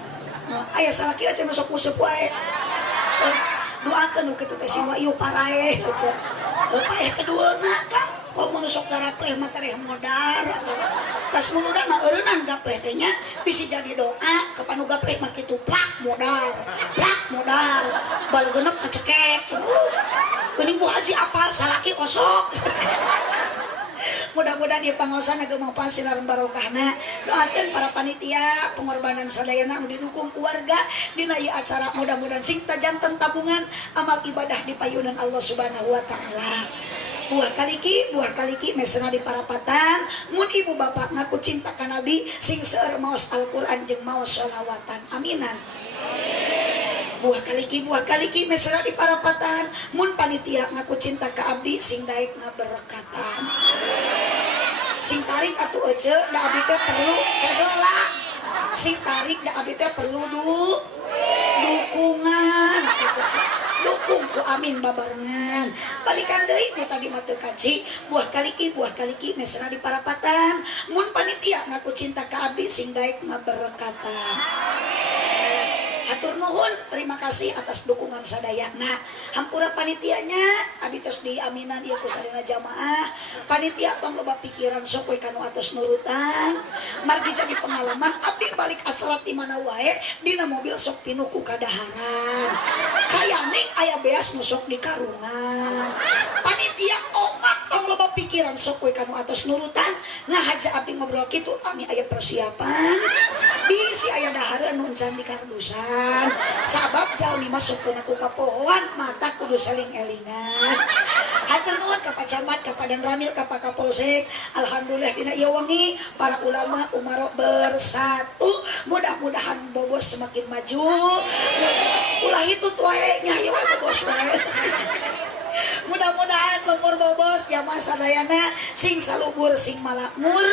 aya salaki aja masuk museup wae doakeun kitu teh si ieu parae aja paeh keduana kang kok menusuk garapleh mah tareh modar tas mulu dan mah eureunnan gapleh teh nya bisi jadi doa kapanu gapleh mah kitu plak modal balegeunep kecekek geuning Bu Haji apal salaki osok mudah-mudahan di pangaosan agama pasilaran barokahna doakeun para panitia pengorbanan sadayana nu didukung keluarga dina ieu acara mudah-mudahan sing tajanten tabungan amal ibadah di payunan Allah Subhanahu wa taala. Buah kaliki mesena di parapatan mun ibu bapak ngaku cinta ka nabi sing seueur maos Al-Qur'an jeung maos sholawatan aminan. Buah kaliki mesena di parapatan mun panitia ngaku cinta ka abdi sing daek ngaberkatan sing tarik atuh ece da abdi teh perlu keheula sing tarik da abdi teh perlu dukungan dukung ku amin babarengan balikan deui ku tadi mah teu kaji buah kaliki mesena di parapatan mun panitia ngaku cinta ka abdi sing daek ngaberkatan. Hatur nuhun, terima kasih atas dukungan sadayana. Hampura panitianya, abdi tos diaminan ieu ku sadayana jamaah. Panitia tong loba pikiran sok we kanu atos nurutan. Margi jadi pengalaman abdi balik acara ti mana wae dina mobil sok pinuh ku kadaharan. Kayaning aya beas nu sok di karungan. Panitia omat tong loba pikiran sok we kanu atos nurutan. Ngahaja abdi ngobrol kitu ami aya persiapan. Bisi aya dahareun nu encan di kardusan. Sabab jalmi masuk ke naku kapohoan mata kudu saling elingan. Hatur nuhun ka Pacamat, ka Padan Ramil, ka Pak Kapolsek. Alhamdulillah dina ieu wengi para ulama umaro bersatu. Mudah-mudahan bobos semakin maju. Ulah itu wae nya ieu bobos wae. Mudah-mudahan lemur bobos jamaah sadayana sing salubur sing malakmur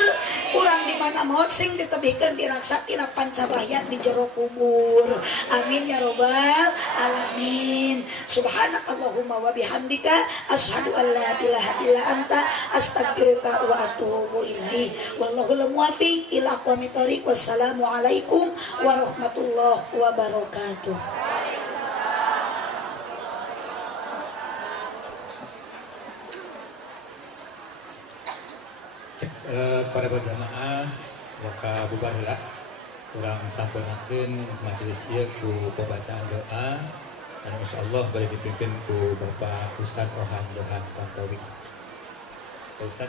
urang di mana maot sing ditebihkeun diraksa tina pancabahya di jero kubur amin ya robbal alamin. Subhanakallahumma wa bihamdika asyhadu an la ilaha illa anta astaghfiruka wa atubu ilaik wallahul muwaffiq ila aqwamit thoriq. Wassalamu alaikum warahmatullahi wabarakatuh. Para jamaah waka bubar heula urang sampeunakeun majelis ieu ku pembacaan doa anu insyaallah bari dipimpin ku Bapak Ustaz Rohan Johan Tantowi. Pak Ustaz